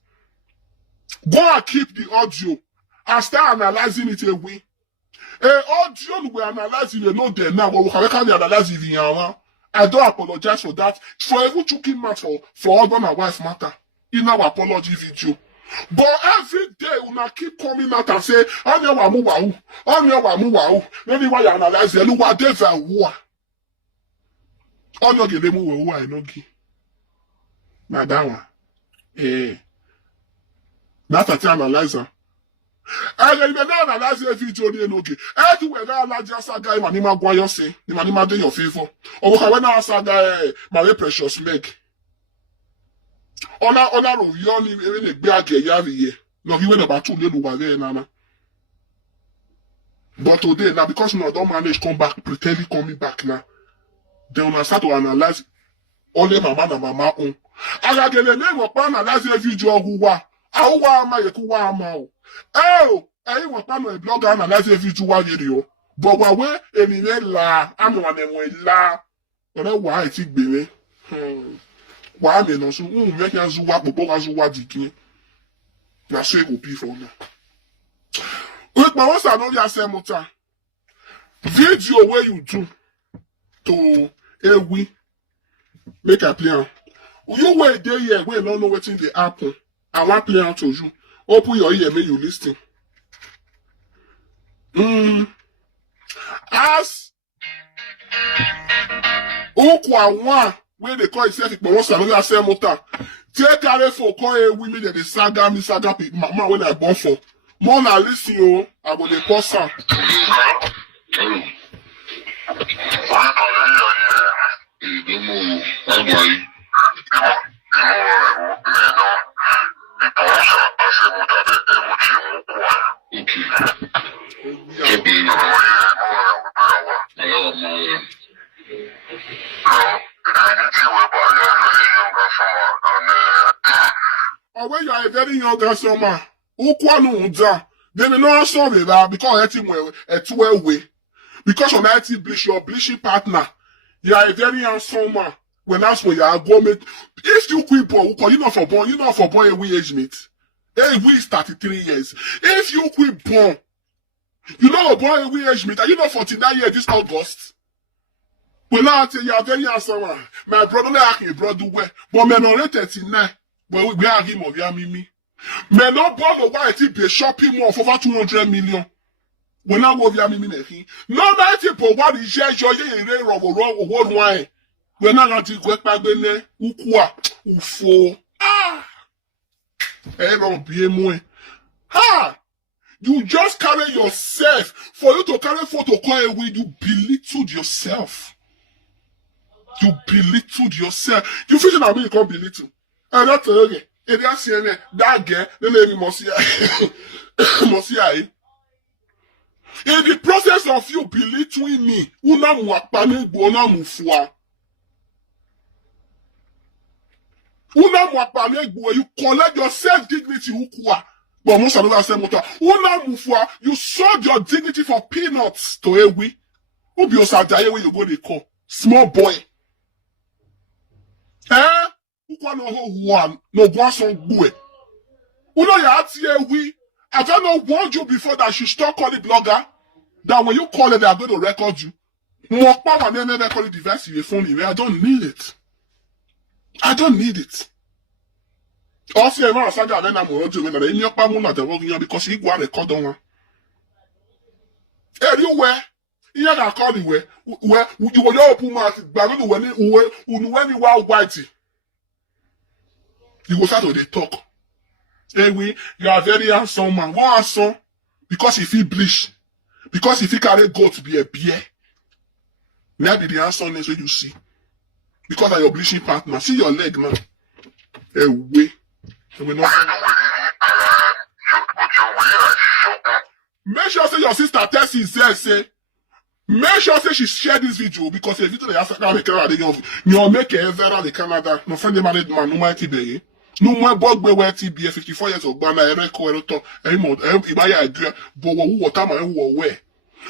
Go and keep the audio and start analyzing it away. Audio we analyze it alone there now, but we can analyze it in our I don't apologize for that. For every choking matter, for husband and wife matter. In our apology video. But every day, we keep coming out and say, on your wamu. Maybe why you analyze the whatever war. On your gelemu, I know. Madama. That's a time analyzer. And then you now analyze a video in okay. Everywhere now analyze saga Manima Guayo say, the Manima do your favor. Or when I saga my precious meg. Ona of yon even a bag a yavi. No, he went about 2 little over there, Nana. But today, now because no don't manage come back, pretend he coming back now. Then when I start to analyze only mama and mama own. And I get the name of analyze a video who wa. Awa ama yekuwa ama o. Ayi wọ́n pàmò a blogger analyze a video video. But wàwé ènìyàn la, àmì wà ní wọ́n la. Ọ̀rẹ́ wà á ti gbèrè. Wà á mi nà sún, mẹ́kì á zuwa, pòpò á zuwa dìkì. Na so ego bí fún ọ. Wípé wọ́n sàn lórí àṣẹ mọ́ta. Video wey you do to ewi make I play am. You wey dey here wey no know wetin dey happen. I want play out to you. Open your ear, make you listen. As Ukwa one, where they call itself, but once another say motor. Take care for call a women that they saga me saga people. Mama when I born for. More na listen you. I go dey pause am. Or when you are a very young customer, Ukwa no unja. They may not solve it because it's way. Because of that bleach, your bleaching partner, you are a very young summer. When that's when you are going, if you quit born, you not for born a we age mate. Hey, we is 33 years. If you quit born, you know born a we age mate. Are you not 49 years this August? Well, now I tell you are very young summer. My brother like your brother where, but men only 39. Well, we are him of Yamimi. Men not born the white be shopping mall for over 200 million. When I go via Mimi, no matter what is your year or what wine. When I got to go back then, Ukwa, Ufo. Don't be more. You just carry yourself. For you to carry photo call away, you belittled yourself. You belittled yourself. You feel that you can't belittle. And that's okay. If you are saying that girl, the name Mosia. In the process of you belittling me, una mwakpane gbona mufua. Una mwakpane gbo, you collect your self-dignity ukwa. But most of the same motor. Una mufua, you sold your dignity for peanuts to ewi. Ubi osadaye where you go they call. Small boy. Ukwa no ho one, no boisson boué. Una ya ati ewi. Have I not warned you before that you stop calling blogger? That when you call it, they are going to record you. More power than any recording device in your phone. I don't need it. I don't need it. Also, I'm not saying that I'm not doing it. I'm not doing it because you go and record on one. Anywhere, you can call it where you will open mouth, but when you are whitey, you will start to talk. Anyway, you are very handsome man. What handsome? Because if he bleach. Because if he carry goat to be a beer. Maybe the handsomeness when you see. Because of your bleaching partner. See your leg now. Anyway. Make sure say your sister tells you say. Make sure say she share this video. Because the video they ask you make a ever the Canada. No friend married man. No mighty be. No more bugbe where TB 54 years old, but I record to a mod, I agree, but what time I will wear.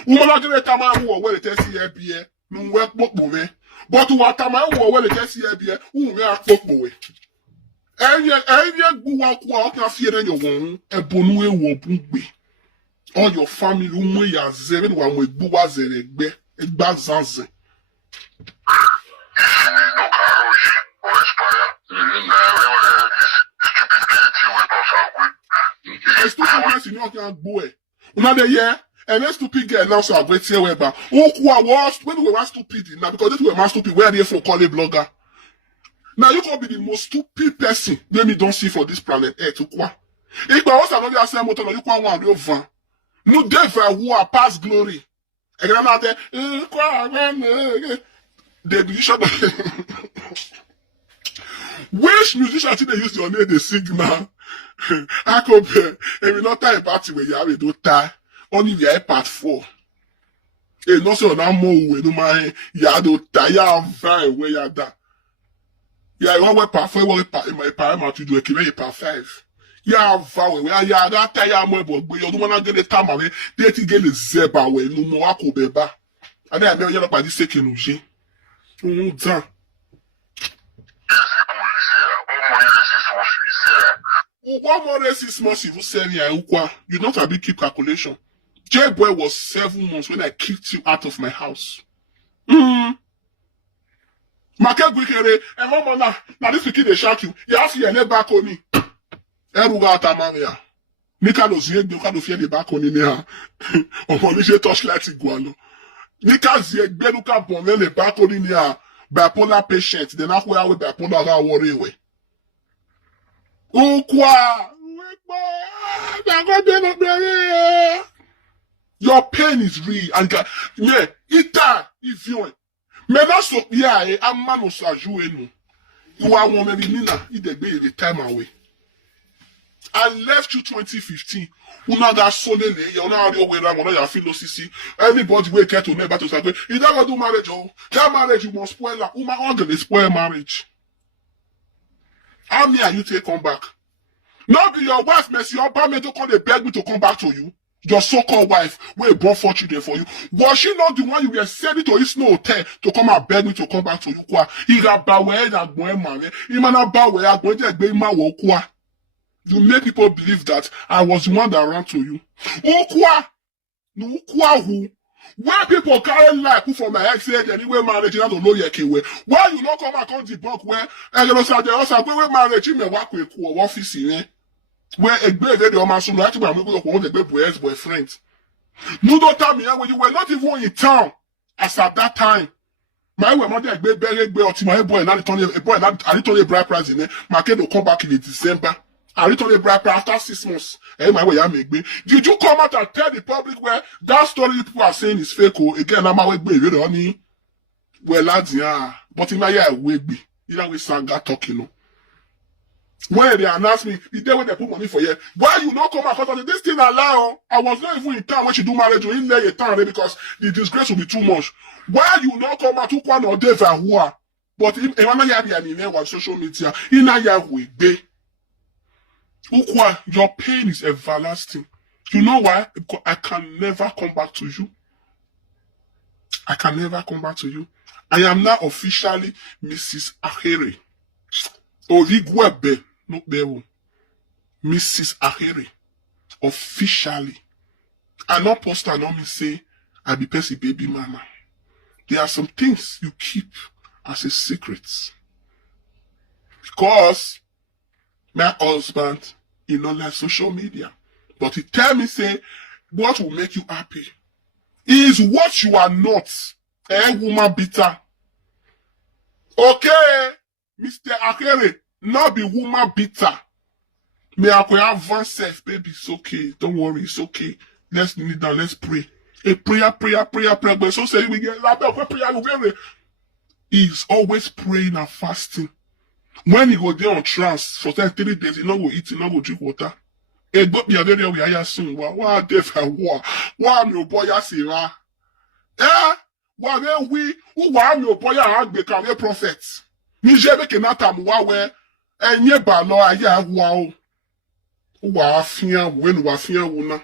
Woman, I get a time I will wear the test here, beer, no work book boy. But what time I will wear the test here, beer, who we are book boy. And yet, go out now fear in your womb, a bonue won't be. All your family, whom we are 1 with Boaz and a bazanze. A stupid person you can't boy. Another year, and a stupid girl now so I wait here whereby. Ukwa was when we were stupid now because this were my stupid where they for calling blogger. Now you can be the most stupid person let me don't see for this planet Earth. Ukwa. If I was another same motor, you can want real van. No devil who are past glory. And I'm out there. The musician. Which musician they use your name? They sing now. I compare. And we not tie a party where you have a do tie. Only we are part 4. And no so now more we no mind. You do tie. You have fine where you are that. Yeah, you want part 4. You want my part to do a key part 5. Ya vawe we ya data ya mwebo gbe yo duma na gele tama we de ti gele zeba we nu mo akobeba ani ame yo pa di sekenu je dan Ukwa more 6 months if you sell me Ukwa you don't have to keep calculation. J-boy was 7 months when I kicked you out of my house. Make gwikere e mo na this pikin dey shock you. You have your back on me. Eruga atamamia. Nika no zie gbe ka no fie de back on ni ha. Omo ni se torchlight igualo. Nika zie gbe lu ka bon le back on ni ha. Bipolar patient, then after we bipolar ga worry we. Ukwa. Your pain is real and yeah, ita if you me na so yeah, amano sa joue nu. You are one maybe nina, it dey be the time away. I left you 2015. Una that solely, you know your way around, you feel no CC. Anybody will care to never to say, you never do marriage, oh. That marriage you must spoil. Uma ugly spoil marriage. How many are you take come back? Not be your wife, mess your parent to come they beg me to come back to you. Your so-called wife, will born 4 children for you. Was she not the one you were sending to his no hotel to come and beg me to come back to you? He got bawe that boy man. He man bawe that boy that baby man wo. You make people believe that I was the one that ran to you. Ukwa! No, Ukwa who? Why people carry like who from my ex said anyway marriage not to know your key way? Why you not come account the book where and you know say they also where marriage me work with office in where a baby the man so right to want the boyfriend. No don't tell me when you were not even in town as at that time. My way mother baby or my boy not a boy not I told you bride price in my kid will come back in December. I returned a bride after 6 months. My way, did you come out and tell the public where that story people are saying is fake? Again, I'm away, baby, honey. Well, lads, yeah. But in my year, we be. You know, we sang that talking. When they announced me, the day when they put money for you, why you not come out? This thing allow? I was not even in town when she do marriage. You didn't lay a town because the disgrace will be too much. Why you not come out to one or day for but if I'm not on social media, in a year, we be. Ukwa, your pain is everlasting. You know why? Because I can never come back to you. I can never come back to you. I am now officially Mrs. Ahere. Origwebe, no bewo. Mrs. Ahere. Officially. I not post and not me say, I be Percy baby mama. There are some things you keep as a secret. Because my husband, he not like social media. But he tell me, say, what will make you happy is what you are not. Woman bitter. Okay, Mr. Akere, not be woman bitter. Me I could have one self, baby, it's okay. Don't worry, it's okay. Let's kneel down, let's pray. A prayer. But so say we get prayer. He's always praying and fasting. When he go there on trance for 3 days, he not go eat, he not go drink water. E go be there we are soon. Why deaf and war? Why me boy asira? Why we who why me boy a become a prophet? Ni jebe ke na tam wa we enye ba lo aya wa o. Wa afia when wa afia wuna.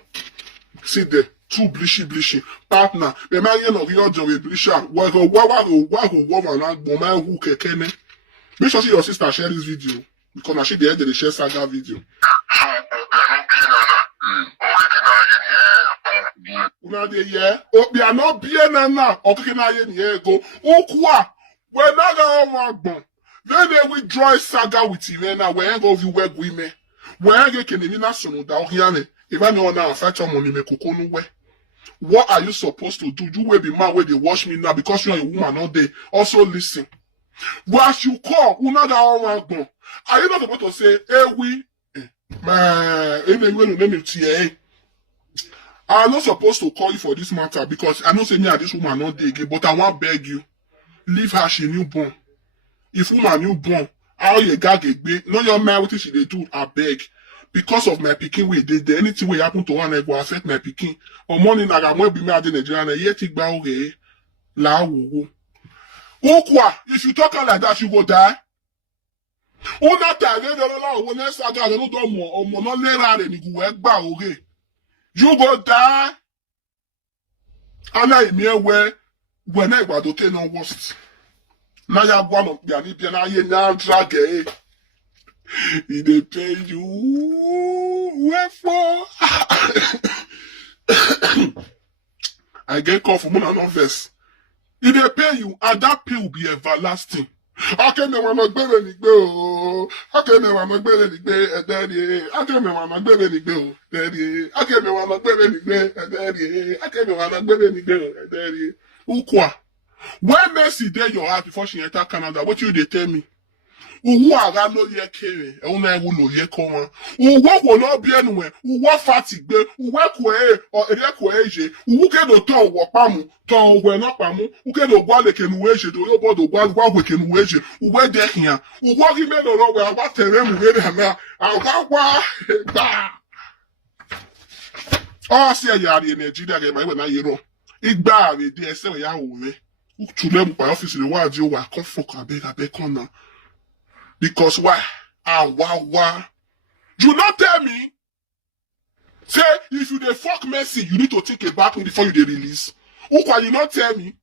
See there, too blishy partner. Me ma yen of your job blisha. Wa go na gbo ma hu keke ne. Make sure your sister share this video because now she the head of the share saga video. Una de yeah. We are not bien na. Okay na yen here go. Ukwa. We not going on. Then they withdraw saga with you now. We ain't go view where women. We ain't get any na sunu da ohiane. If I know now fight your money me kokonu we. What are you supposed to do? You will be mad where they watch me now because you are a woman all day. Also listen. But as you call, una that one go. Are you not supposed to say, hey, we, man, I'm not supposed to call you for this matter because I know say me and this woman not dey again, but I want beg you, leave her, she newborn. If woman newborn, how you gag egbe, no your man what she dey do, I beg. Because of my pikin wey dey there, anything wey happen to one go affect my pikin. On morning I am be me at the Nigerian, yet it gba oge, la wo. Ukwa, if you talk like that, you go die. Una time dey la wo next saga no do mo, omo no lera re ni go gba oge. You go die. Ana imi ewe when I go to no worst. Na ya gwa no bia ni bia na ye na drag e. He dey pay you wherefore. I get call from one verse. He dey pay you and that pay will be everlasting. Okay, me wanna gbere ni gbe o. Okay, me wanna gbere ni gbe ederi. Okay, me wanna gbere ni gbe o. Ederi. Okay, me wanna gbere ni gbe ederi. Okay, me wanna gbere ni gbe ederi. Ukwa. When Mercy dey your heart before she enter Canada, what you dey tell me? Uwu ara lo ye kere, e una ewu lo ye ko won. Uwo ko lo bi enu we, uwo fati gbe, uwe ko o ere ko eje, uwu ke do ton wo pamu, ton we no pamu, uke do gwa le ke nu eje do yo bodo gwa we ke nu eje, uwe de hian. Uwo ri me do ro we wa tere mu we na, awa ba. O se ya ri Nigeria ge ma we na yero. Igba re de ese we ya wo me. Tule mu pa office le wa di o wa kon fok abeg kon na. Because why? Why? You not tell me. Say, if you dey fuck Mercy, you need to take a bath before you dey release. Ukwa, you not tell me.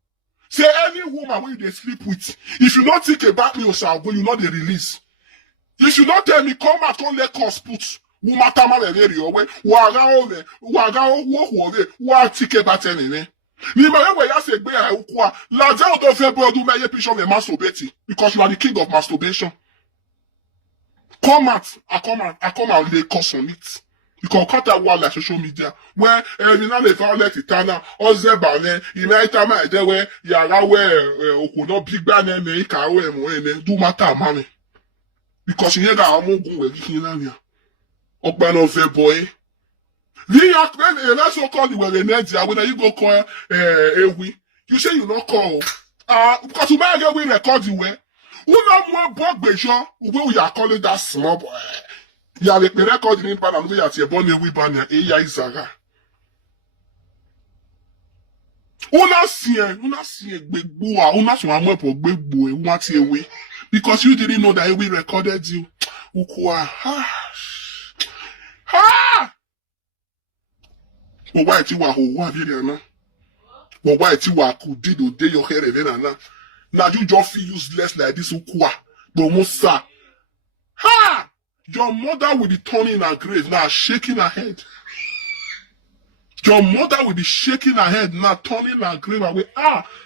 Say, any woman when you dey sleep with, if you not take a bath yourself, when you not dey release. You should not tell me, come out, don't let cause put. Woman, tama le owe, wa take a bath anyway. Ni ma we ya se gbe ya Ukwa, la ja o do fe bo odun meye picture me masturbate because you are the king of masturbation. Come out, I come out, lay course on it. You can cut that wall like social media. Where you know the violent eternal, or Zebane, you might time I there where Yara where Okuno big banner make a way and do matter money. Because you hear that I'm going with Hinania. Open of the boy. Let's so call you when you go call Ewi. You say you not call. Because you might get we record you where. Who know more bug bejo? Who we are calling that small boy? You are the record in Pan and we are the born we ban ya Izara. Una see big boa, una so am for big boy, what away. Because you didn't know that we recorded you. Ukwa. But why you wa na? But why you wa could did do your hair na? Now you just feel useless like this Ukwa. But Musa. Ha! Your mother will be turning her grave now, shaking her head. Your mother will be shaking her head now, turning her grave away.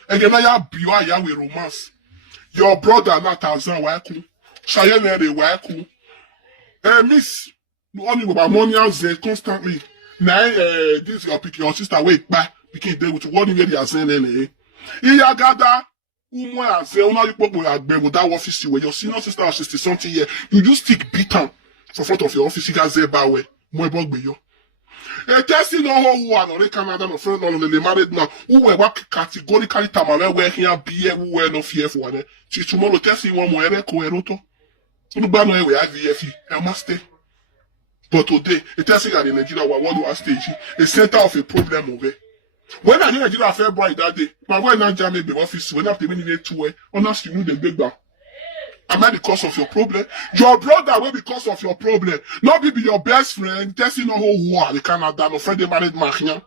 Again, I biwa ya with romance. Your brother not Tarzan Waku. Shayenere Waku. Miss, only about money out there constantly. Now, this your sister wait back. Because they with one way they are saying, Iya gada. Umwe say una you people agbero that office where your senior sister is 60 something year. You just stick beat am for front of your office. You guys there by way. Mo bog yo. Testing no who one or Canada no friend no le married now. Who we work categorically tamale where here be who we no fear for one. She tomorrow testing one more ere ko eroto. Unu no we have VFE. I must stay. But today, it testing at the Nigeria what do I stage? A center of a problem over. When I did a fair boy that day, my wife not jam me the office when after many days to honestly you the big down. Am I the cause of your problem? Your brother will be cause of your problem. Not be your best friend, testing no who are the Canada, no friend they married Machina.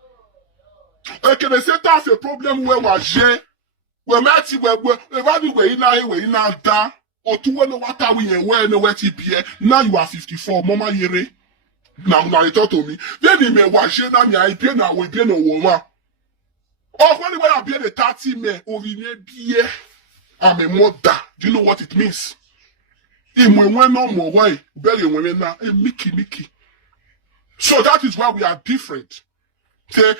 Okay, they say that's a problem where was je, where Matty where in da, or two no water we and where no wet here. Now you are 54, Mama Yere. Now you talk to me. Then he may was je na I pay now we pay no woman. Oh, when we are being a 30 men, I'm a mother. Do you know what it means? If we went no more way, bury women now, Mickey. So that is why we are different. Say,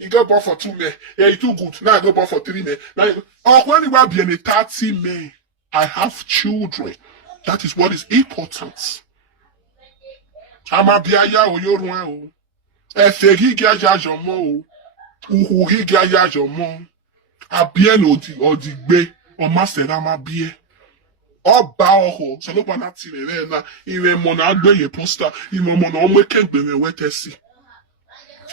you go born for 2 men, you too good. Now I go born for 3 men. Now, when we are being a 30 men, I have children. That is what is important. Amabiaya oyorun o. Efe giga jajomo o. Uhu giga jajomo. Abien odigbe. Omasera mabie. Ọba ọhụ sọlọpọ na tinyere na ire mọ na agbenye posta ime mọ na ọmụeke mgbere wetesi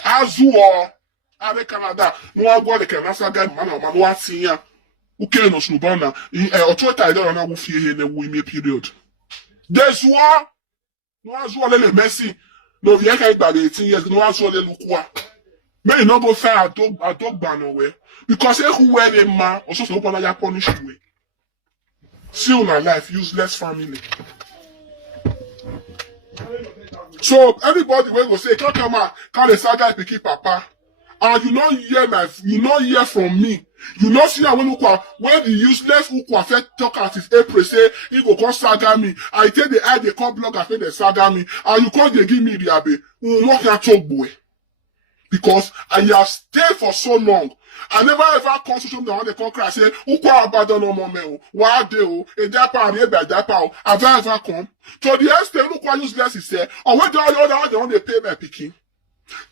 azụọ arị Canada nwa agwọ dịka na asaga mana ọmanụ ati ya uke nọ sụba na ọtụ ta ide na awụfie ihe na-ewu ime period dezuọ nwa azụọ lele Messi na obi aka igbara 18 years nwa azụọ lele Ukwa may no go fair adogba no we because ehu were dị mma ọsọsọ ụkwana ya punish we. See on our life, useless family. So everybody will go say, come on, can the saga pick papa? And you not hear from me. You not see when the useless Ukwa first talk at his April say he go come saga me. I tell the eye they come blog and say they saga me, and you come they give me the abe. What can talk boy? Because I have stayed for so long. I never ever come to something they come cry say Ukwa abandon no more me. Why do a dapa and a dapa? Have I ever come? So the extent Ukwa useless is say, or what the other they want to pay my picking.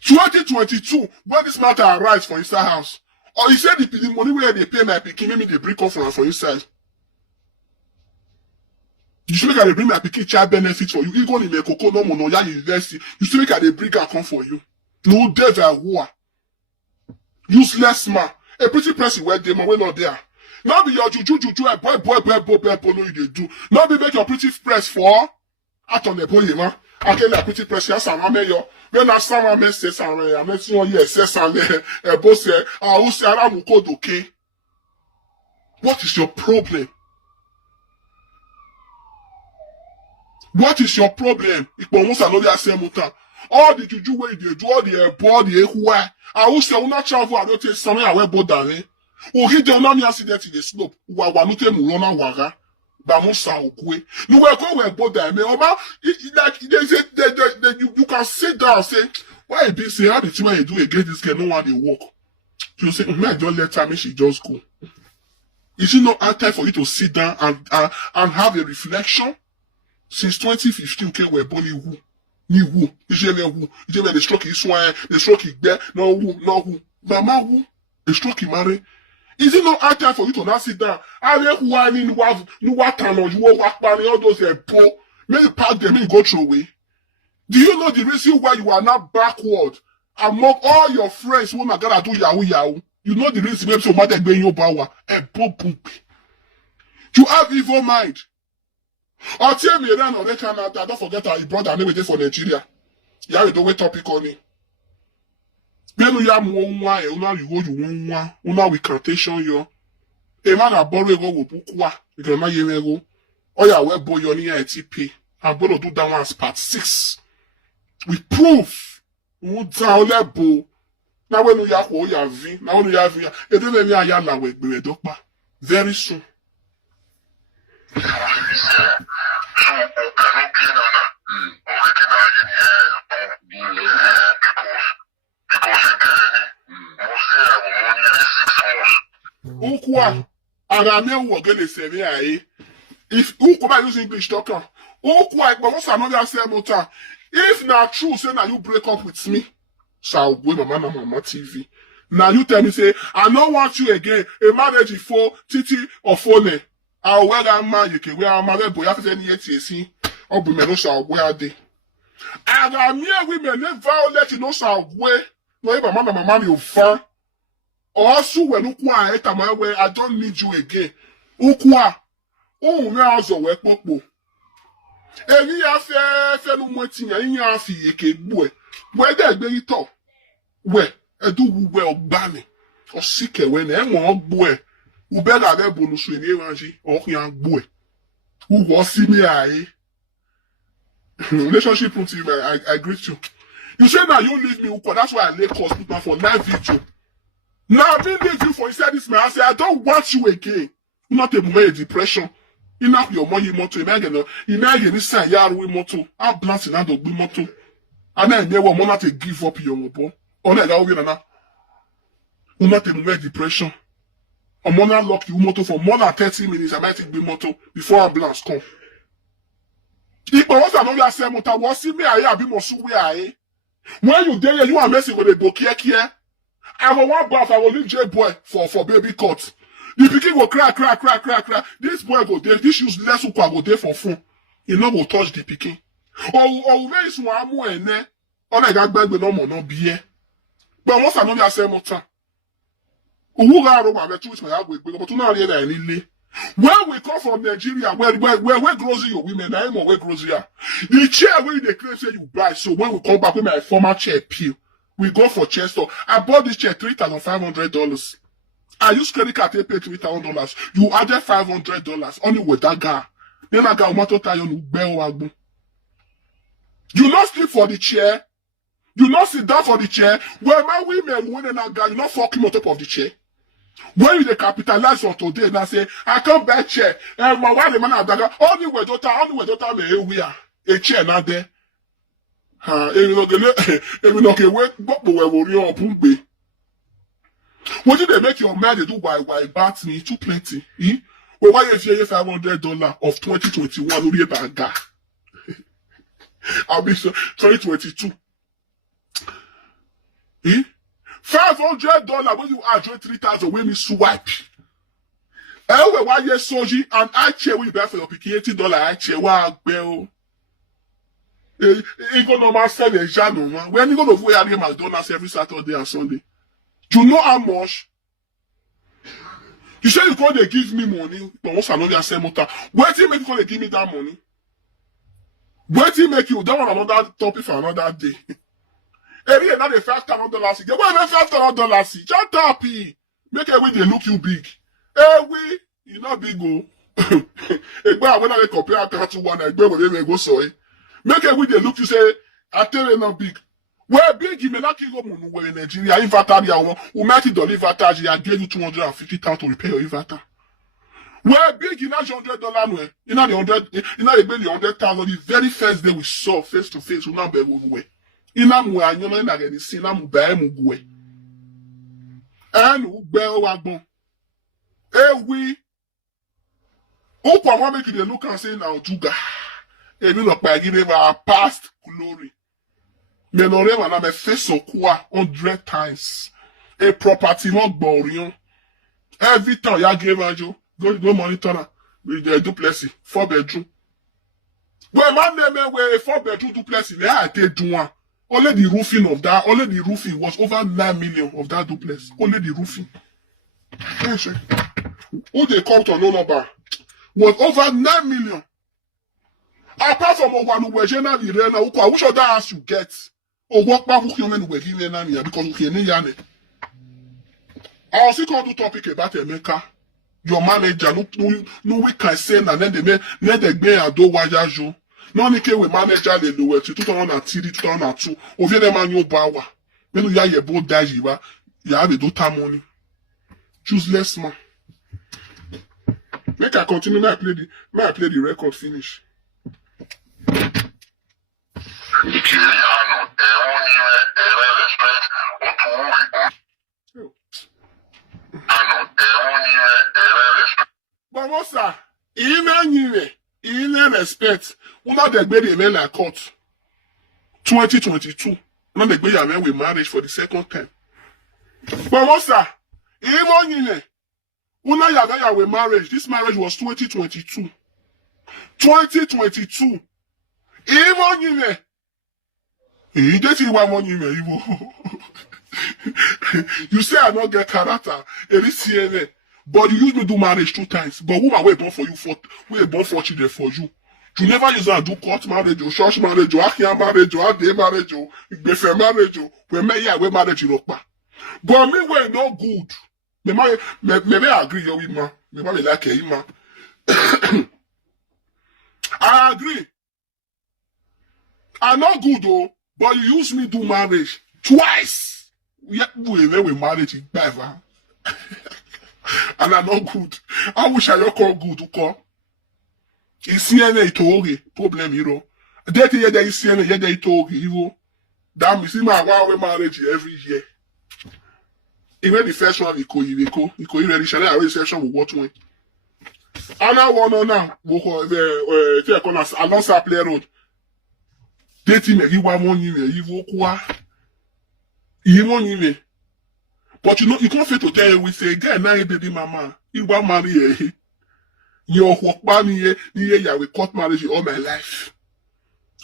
2022, when this matter arise for inside house, or you say the money where they pay my picking, maybe they bring conference for inside. You should make they bring my picking child benefit for you. Even in the cocoa no more no ya university, you should make they bring and come for you. No devil war. Useless man. A pretty person where they man not there. Now be your juju a boy no you dey do. Now be make your pretty press for at on the boy man. I get a pretty press yes and yo. When I someone me say something, I met you yes and boss say who say I'm code okay. What is your problem? What is your problem? Almost another same muta. All the juju way they do all the body why I will say una travel I don't take something away bodare. O hit the non accident in the slope. Wa no te mu rona waga. Ba mo sa okwe. No we go we bodare me oba like they say you can sit down and say why be say how the thing you do against this girl no one dey work. You say me just let her me she just go. Is it not hard time for you to sit down and have a reflection? Since 2015 okay we born who ni who ijele the stroke is why the stroke there no who mama who the stroke marry. Is it not hard time for you to now sit down and who I mean what can you walk all those po maybe pack them and go through away. Do you know the reason why you are not backward among all your friends who are gonna do yahoo? You know the reason maybe so matter being your power and poop. You have evil mind. Or tell me around on the Canada, don't forget how he brought an for Nigeria. You have to wait topic on it. Then you have one you recantation yo. A man a borrow go Ukwa, you can not hear go. Oh yeah, we boy on here TP. I'm gonna do that one as part 6. With proof. We down level. Now when you have now when you have it don't ya we dokpa. Very soon. Ukwa, and I know we're going to say, if Ukwa use English talker, Ukwa, but what's another say motor? If not true, say now you break up with me, shall we, mama, TV. Now you tell me, say, I don't want you again, a marriage for Titi or Phone. I'll wear that man, you can wear a marriage, boy, after any see, or be me, shall wear day. And I'm here women, they violate, you know, shall wear, no, if mama, you fan. Also, when Ukwa, I don't need you again. Ukwa, oh, now so we popo. Any affair, no more thing, any affair, boy. Where that be it all? Where, I do well, banning. Or sick when I'm boy. Who better than bonus in energy or young boy. Who was see me, relationship with you, I greet you. You say now you leave me, Ukwa, that's why I lay cost for live video. Now I been leave you for inside this man. I say I don't want you again. You not a moment depression. Enough your money moto. Imagine this sign yaru moto. I'm blasting out of moto. And then never want to give up your mobo. On that we na. You not a moment depression. I'm gonna lock you motor for more than 30 minutes. I might take the motor before ambulance come. If I was another say motor, what see me I be more so where when you there, you are messing with a book here. I will one bath, I will leave J boy for baby cut. The pikin go cry. This boy go there, this useless Ukwa go there for fun. He no go touch the pikin. Or very small amu ene. All I got back with no more no beer. But once another say motor. Who got over the truth? My but now when we come from Nigeria, where grocery your women, I am where grocery are. The chair where they claim say you buy. So when we come back with my former chair peel, we go for chair store. I bought this chair $3,500. I use credit card to pay $3,000. You added $500 only with that guy. Then that guy want to tell you no. You not sleep for the chair. You not sit down for the chair. When my women winning that guy, you not fucking on top of the chair. When you capitalize on today, and I say, I can't buy chair. And my wife, the man, only with daughter, we are a chair not there. What did they make your man do why bat me too plenty? Well, why if you $500 of 2021 I'll be 2022. $500 when you add 3,000 when you swipe. Anyway, why you soji and I chair when you buy for your picky $80 I chair wow bell. You go normal sell a jano man. When you go to wear your McDonald's every Saturday and Sunday. You know how much? You say you going to give me money, but once I know you say motor. Where do you make you going to give me that money? Where do you make you that one another topic for another day? Every year now they $5,000 again. Why $5,000? Shut up, make every they look you big. You not big go. When I compare that to one, I go sorry. Make every they look you say, I tell you not big. Where big you may not go in Nigeria, inverter ya we make it inverter, I gave you $250,000 to repair your inverter. Where big you not $100 you know the 100, you know the 100,000 the very first day we saw face to face, we not be way. Ina mu anyo na gani si na mu ba mu gwe. And ugbe wagbon. We Ukwa wa make you look and say now juga. Ebi no pa give our past glory. Me no re na me face Ukwa 100 times. A property not boring. Every time ya give ajo, go monitor na. We duplex 4 bedroom. Well man name we 4 bedroom duplex le I take do one. Only the roofing of that, only the roofing was over 9 million of that duplex. Only the roofing. Yes, who they come to no number was over 9 million. Apart from one who were generally Ukwa, which other house you get? Or what back who you were giving Nania because you can't yane. I also come to topic about America. Your manager, no we can say, and then they be a do wajajo. Non ni ke we manager le lowe ti 2003 2002 o vie dem anyo bawa menu ya ye bo daji ba ya have do ta money useless man. Make I continue, may I play the record finish. But what's that? In respect, una de gbe the men court 2022. Una de gbe ya men with marriage for the second time. But what's that? Even in una ya with marriage. This marriage was 2022. 2022. Even in you dating one money you you say I don't get character. It is CNN. But you usually do marriage 2 times. But woman we born for you we born for children for you. You never use that do court marriage or church marriage or akia marriage or day marriage or befe marriage or we marriage you look. But me we no good. Me agree you with ma. Me like him ma. I agree. I'm not good though, but you use me do marriage twice. Yeah, we marriage in Bava. And I'm not good. I wish I call good to call. It's CNN to problem hero. That year they CNN yeah they talk hero. That means my wow marriage every year. Even the first one, Ikoyi ready. Shall I reception with what one? Another one now. Along Saple Road. Dating me, he want money, he Ukwa. He money. But you know, you can't fit to tell you, we say, girl, now baby mama, you want marry your work money, you will cut marriage all my life.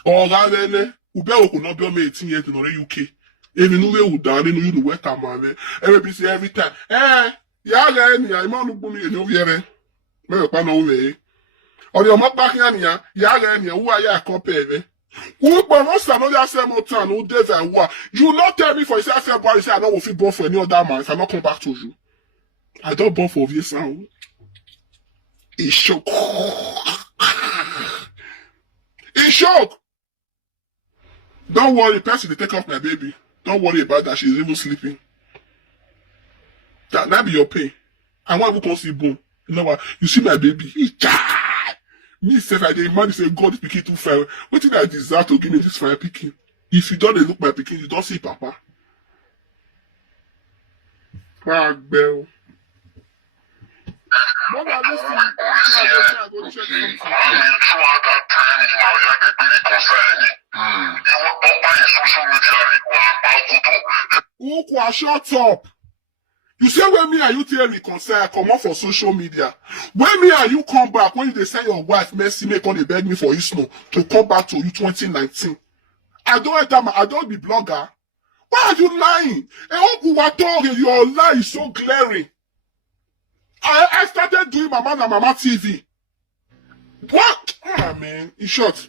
Or rather, ube could not be on 18 years in the UK. Even though you down, you know, work a man. Everybody say every time, yeah, I'm not looking at you, yeah, me pa no we. Or your mouth back here, yeah, who are you compare? Who but most of them say more time, who David and what? You not tell me for yourself, say boy, say I don't feel born for any other man if I not come back to you. I don't born for this sound. It's shock. It's shock. Don't worry, person they take off my baby. Don't worry about that. She's even sleeping. That be your pay. I want to come see boom. You know what? You see my baby. He died. Me self, I did man say God is picking too far. What did I deserve to give me this fire picking? If you don't look my picking, you don't see Papa. Fuck bell. Mama, listen. I go check something. Throughout that time, you know, you had to be concerning. You were up on social media, Ukwa, shut up. You say when me and you tell me concern, I come out for social media. When me and you come back, when they say your wife Mercy make on they beg me for Isno to come back to you 2019. I don't be blogger. Why are you lying? Wortoworto, your lie is so glaring. I started doing Mama TV. What? Ah man, in short.